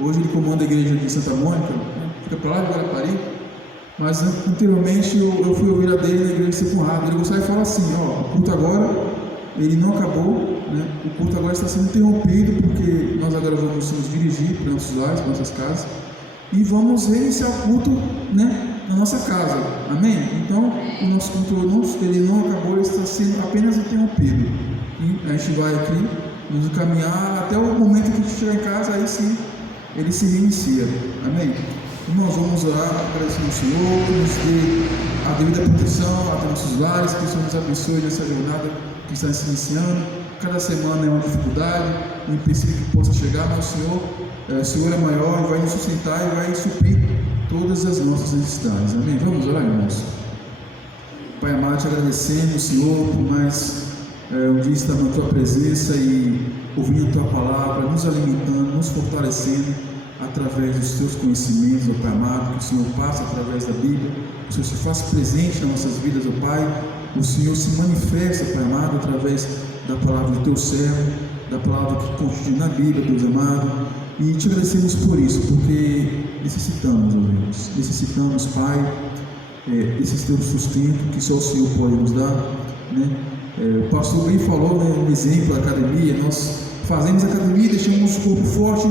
Hoje ele comanda a igreja de Santa Mônica, né? Fica para lá de Guarapari. Mas anteriormente eu fui ouvir a dele na igreja de Secunrado. Ele gostava de falar assim: ó, o culto agora ele não acabou, né? O culto agora está sendo interrompido porque nós agora vamos nos dirigir para nossos lares, para nossas casas, e vamos reiniciar o culto, né, na nossa casa. Amém? Então o nosso culto ele não acabou, ele está sendo apenas interrompido. E a gente vai aqui nos encaminhar até o momento que a gente chegar em casa, aí sim ele se reinicia. Amém? Irmãos, vamos orar, agradecendo ao Senhor, que nos dê a devida proteção até nossos lares, que o Senhor nos abençoe nessa jornada que está se iniciando. Cada semana é uma dificuldade, um empecilho que possa chegar, mas o Senhor é maior e vai nos sustentar e vai suprir todas as nossas necessidades. Amém? Vamos orar, irmãos. Pai amado, te agradecemos, Senhor, por mais um dia estar na tua presença e ouvindo a tua palavra, nos alimentando, nos fortalecendo através dos teus conhecimentos, ó Pai amado, que o Senhor passa através da Bíblia, o Senhor se faz presente nas nossas vidas, ó Pai, o Senhor se manifesta, Pai amado, através da palavra do teu servo, da palavra que contém na Bíblia, Deus amado, e te agradecemos por isso, porque necessitamos, ó Deus, necessitamos, Pai, esse teu sustento que só o Senhor pode nos dar, né? O pastor bem falou, né, um exemplo da academia. Nós fazemos academia, deixamos o corpo forte,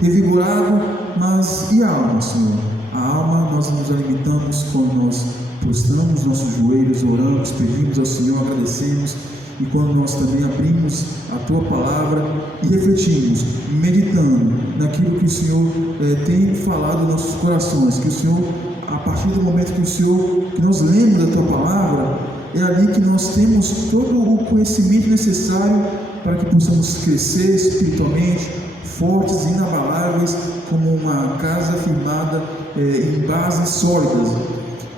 revigorado, mas e a alma, Senhor? A alma, nós nos alimentamos quando nós prostramos nossos joelhos, oramos, pedimos ao Senhor, agradecemos, e quando nós também abrimos a Tua Palavra e refletimos, meditando naquilo que o Senhor tem falado em nossos corações, que o Senhor, a partir do momento que nós lemos da Tua Palavra, é ali que nós temos todo o conhecimento necessário para que possamos crescer espiritualmente, fortes e inabaláveis, como uma casa firmada em bases sólidas.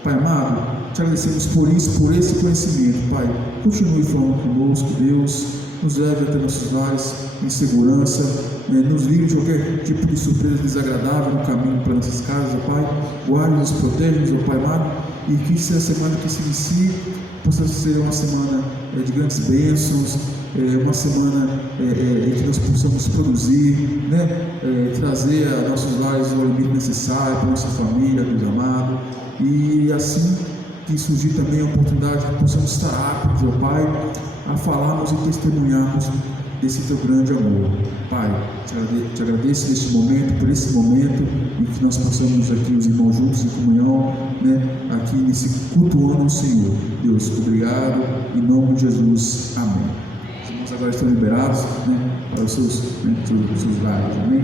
Pai amado, te agradecemos por isso, por esse conhecimento, Pai. Continue falando conosco, Deus, nos leve até nossos lares em segurança, nos livre de qualquer tipo de surpresa desagradável no caminho para nossas casas, Pai. Guarde-nos, protege-nos, Pai amado, e que essa semana que se inicie possa ser uma semana de grandes bênçãos, uma semana em que nós possamos produzir, né? Trazer a nossos lares o alimento necessário para a nossa família, Deus amado, e assim que surgir também a oportunidade que possamos estar aptos, ó Pai, a falarmos e testemunharmos desse teu grande amor. Pai, te agradeço neste momento, por esse momento em que nós possamos aqui, os irmãos juntos em comunhão, né, aqui nesse cultuando ao Senhor. Deus, obrigado, em nome de Jesus, amém. Os irmãos agora estão liberados, né, para os seus lares, amém.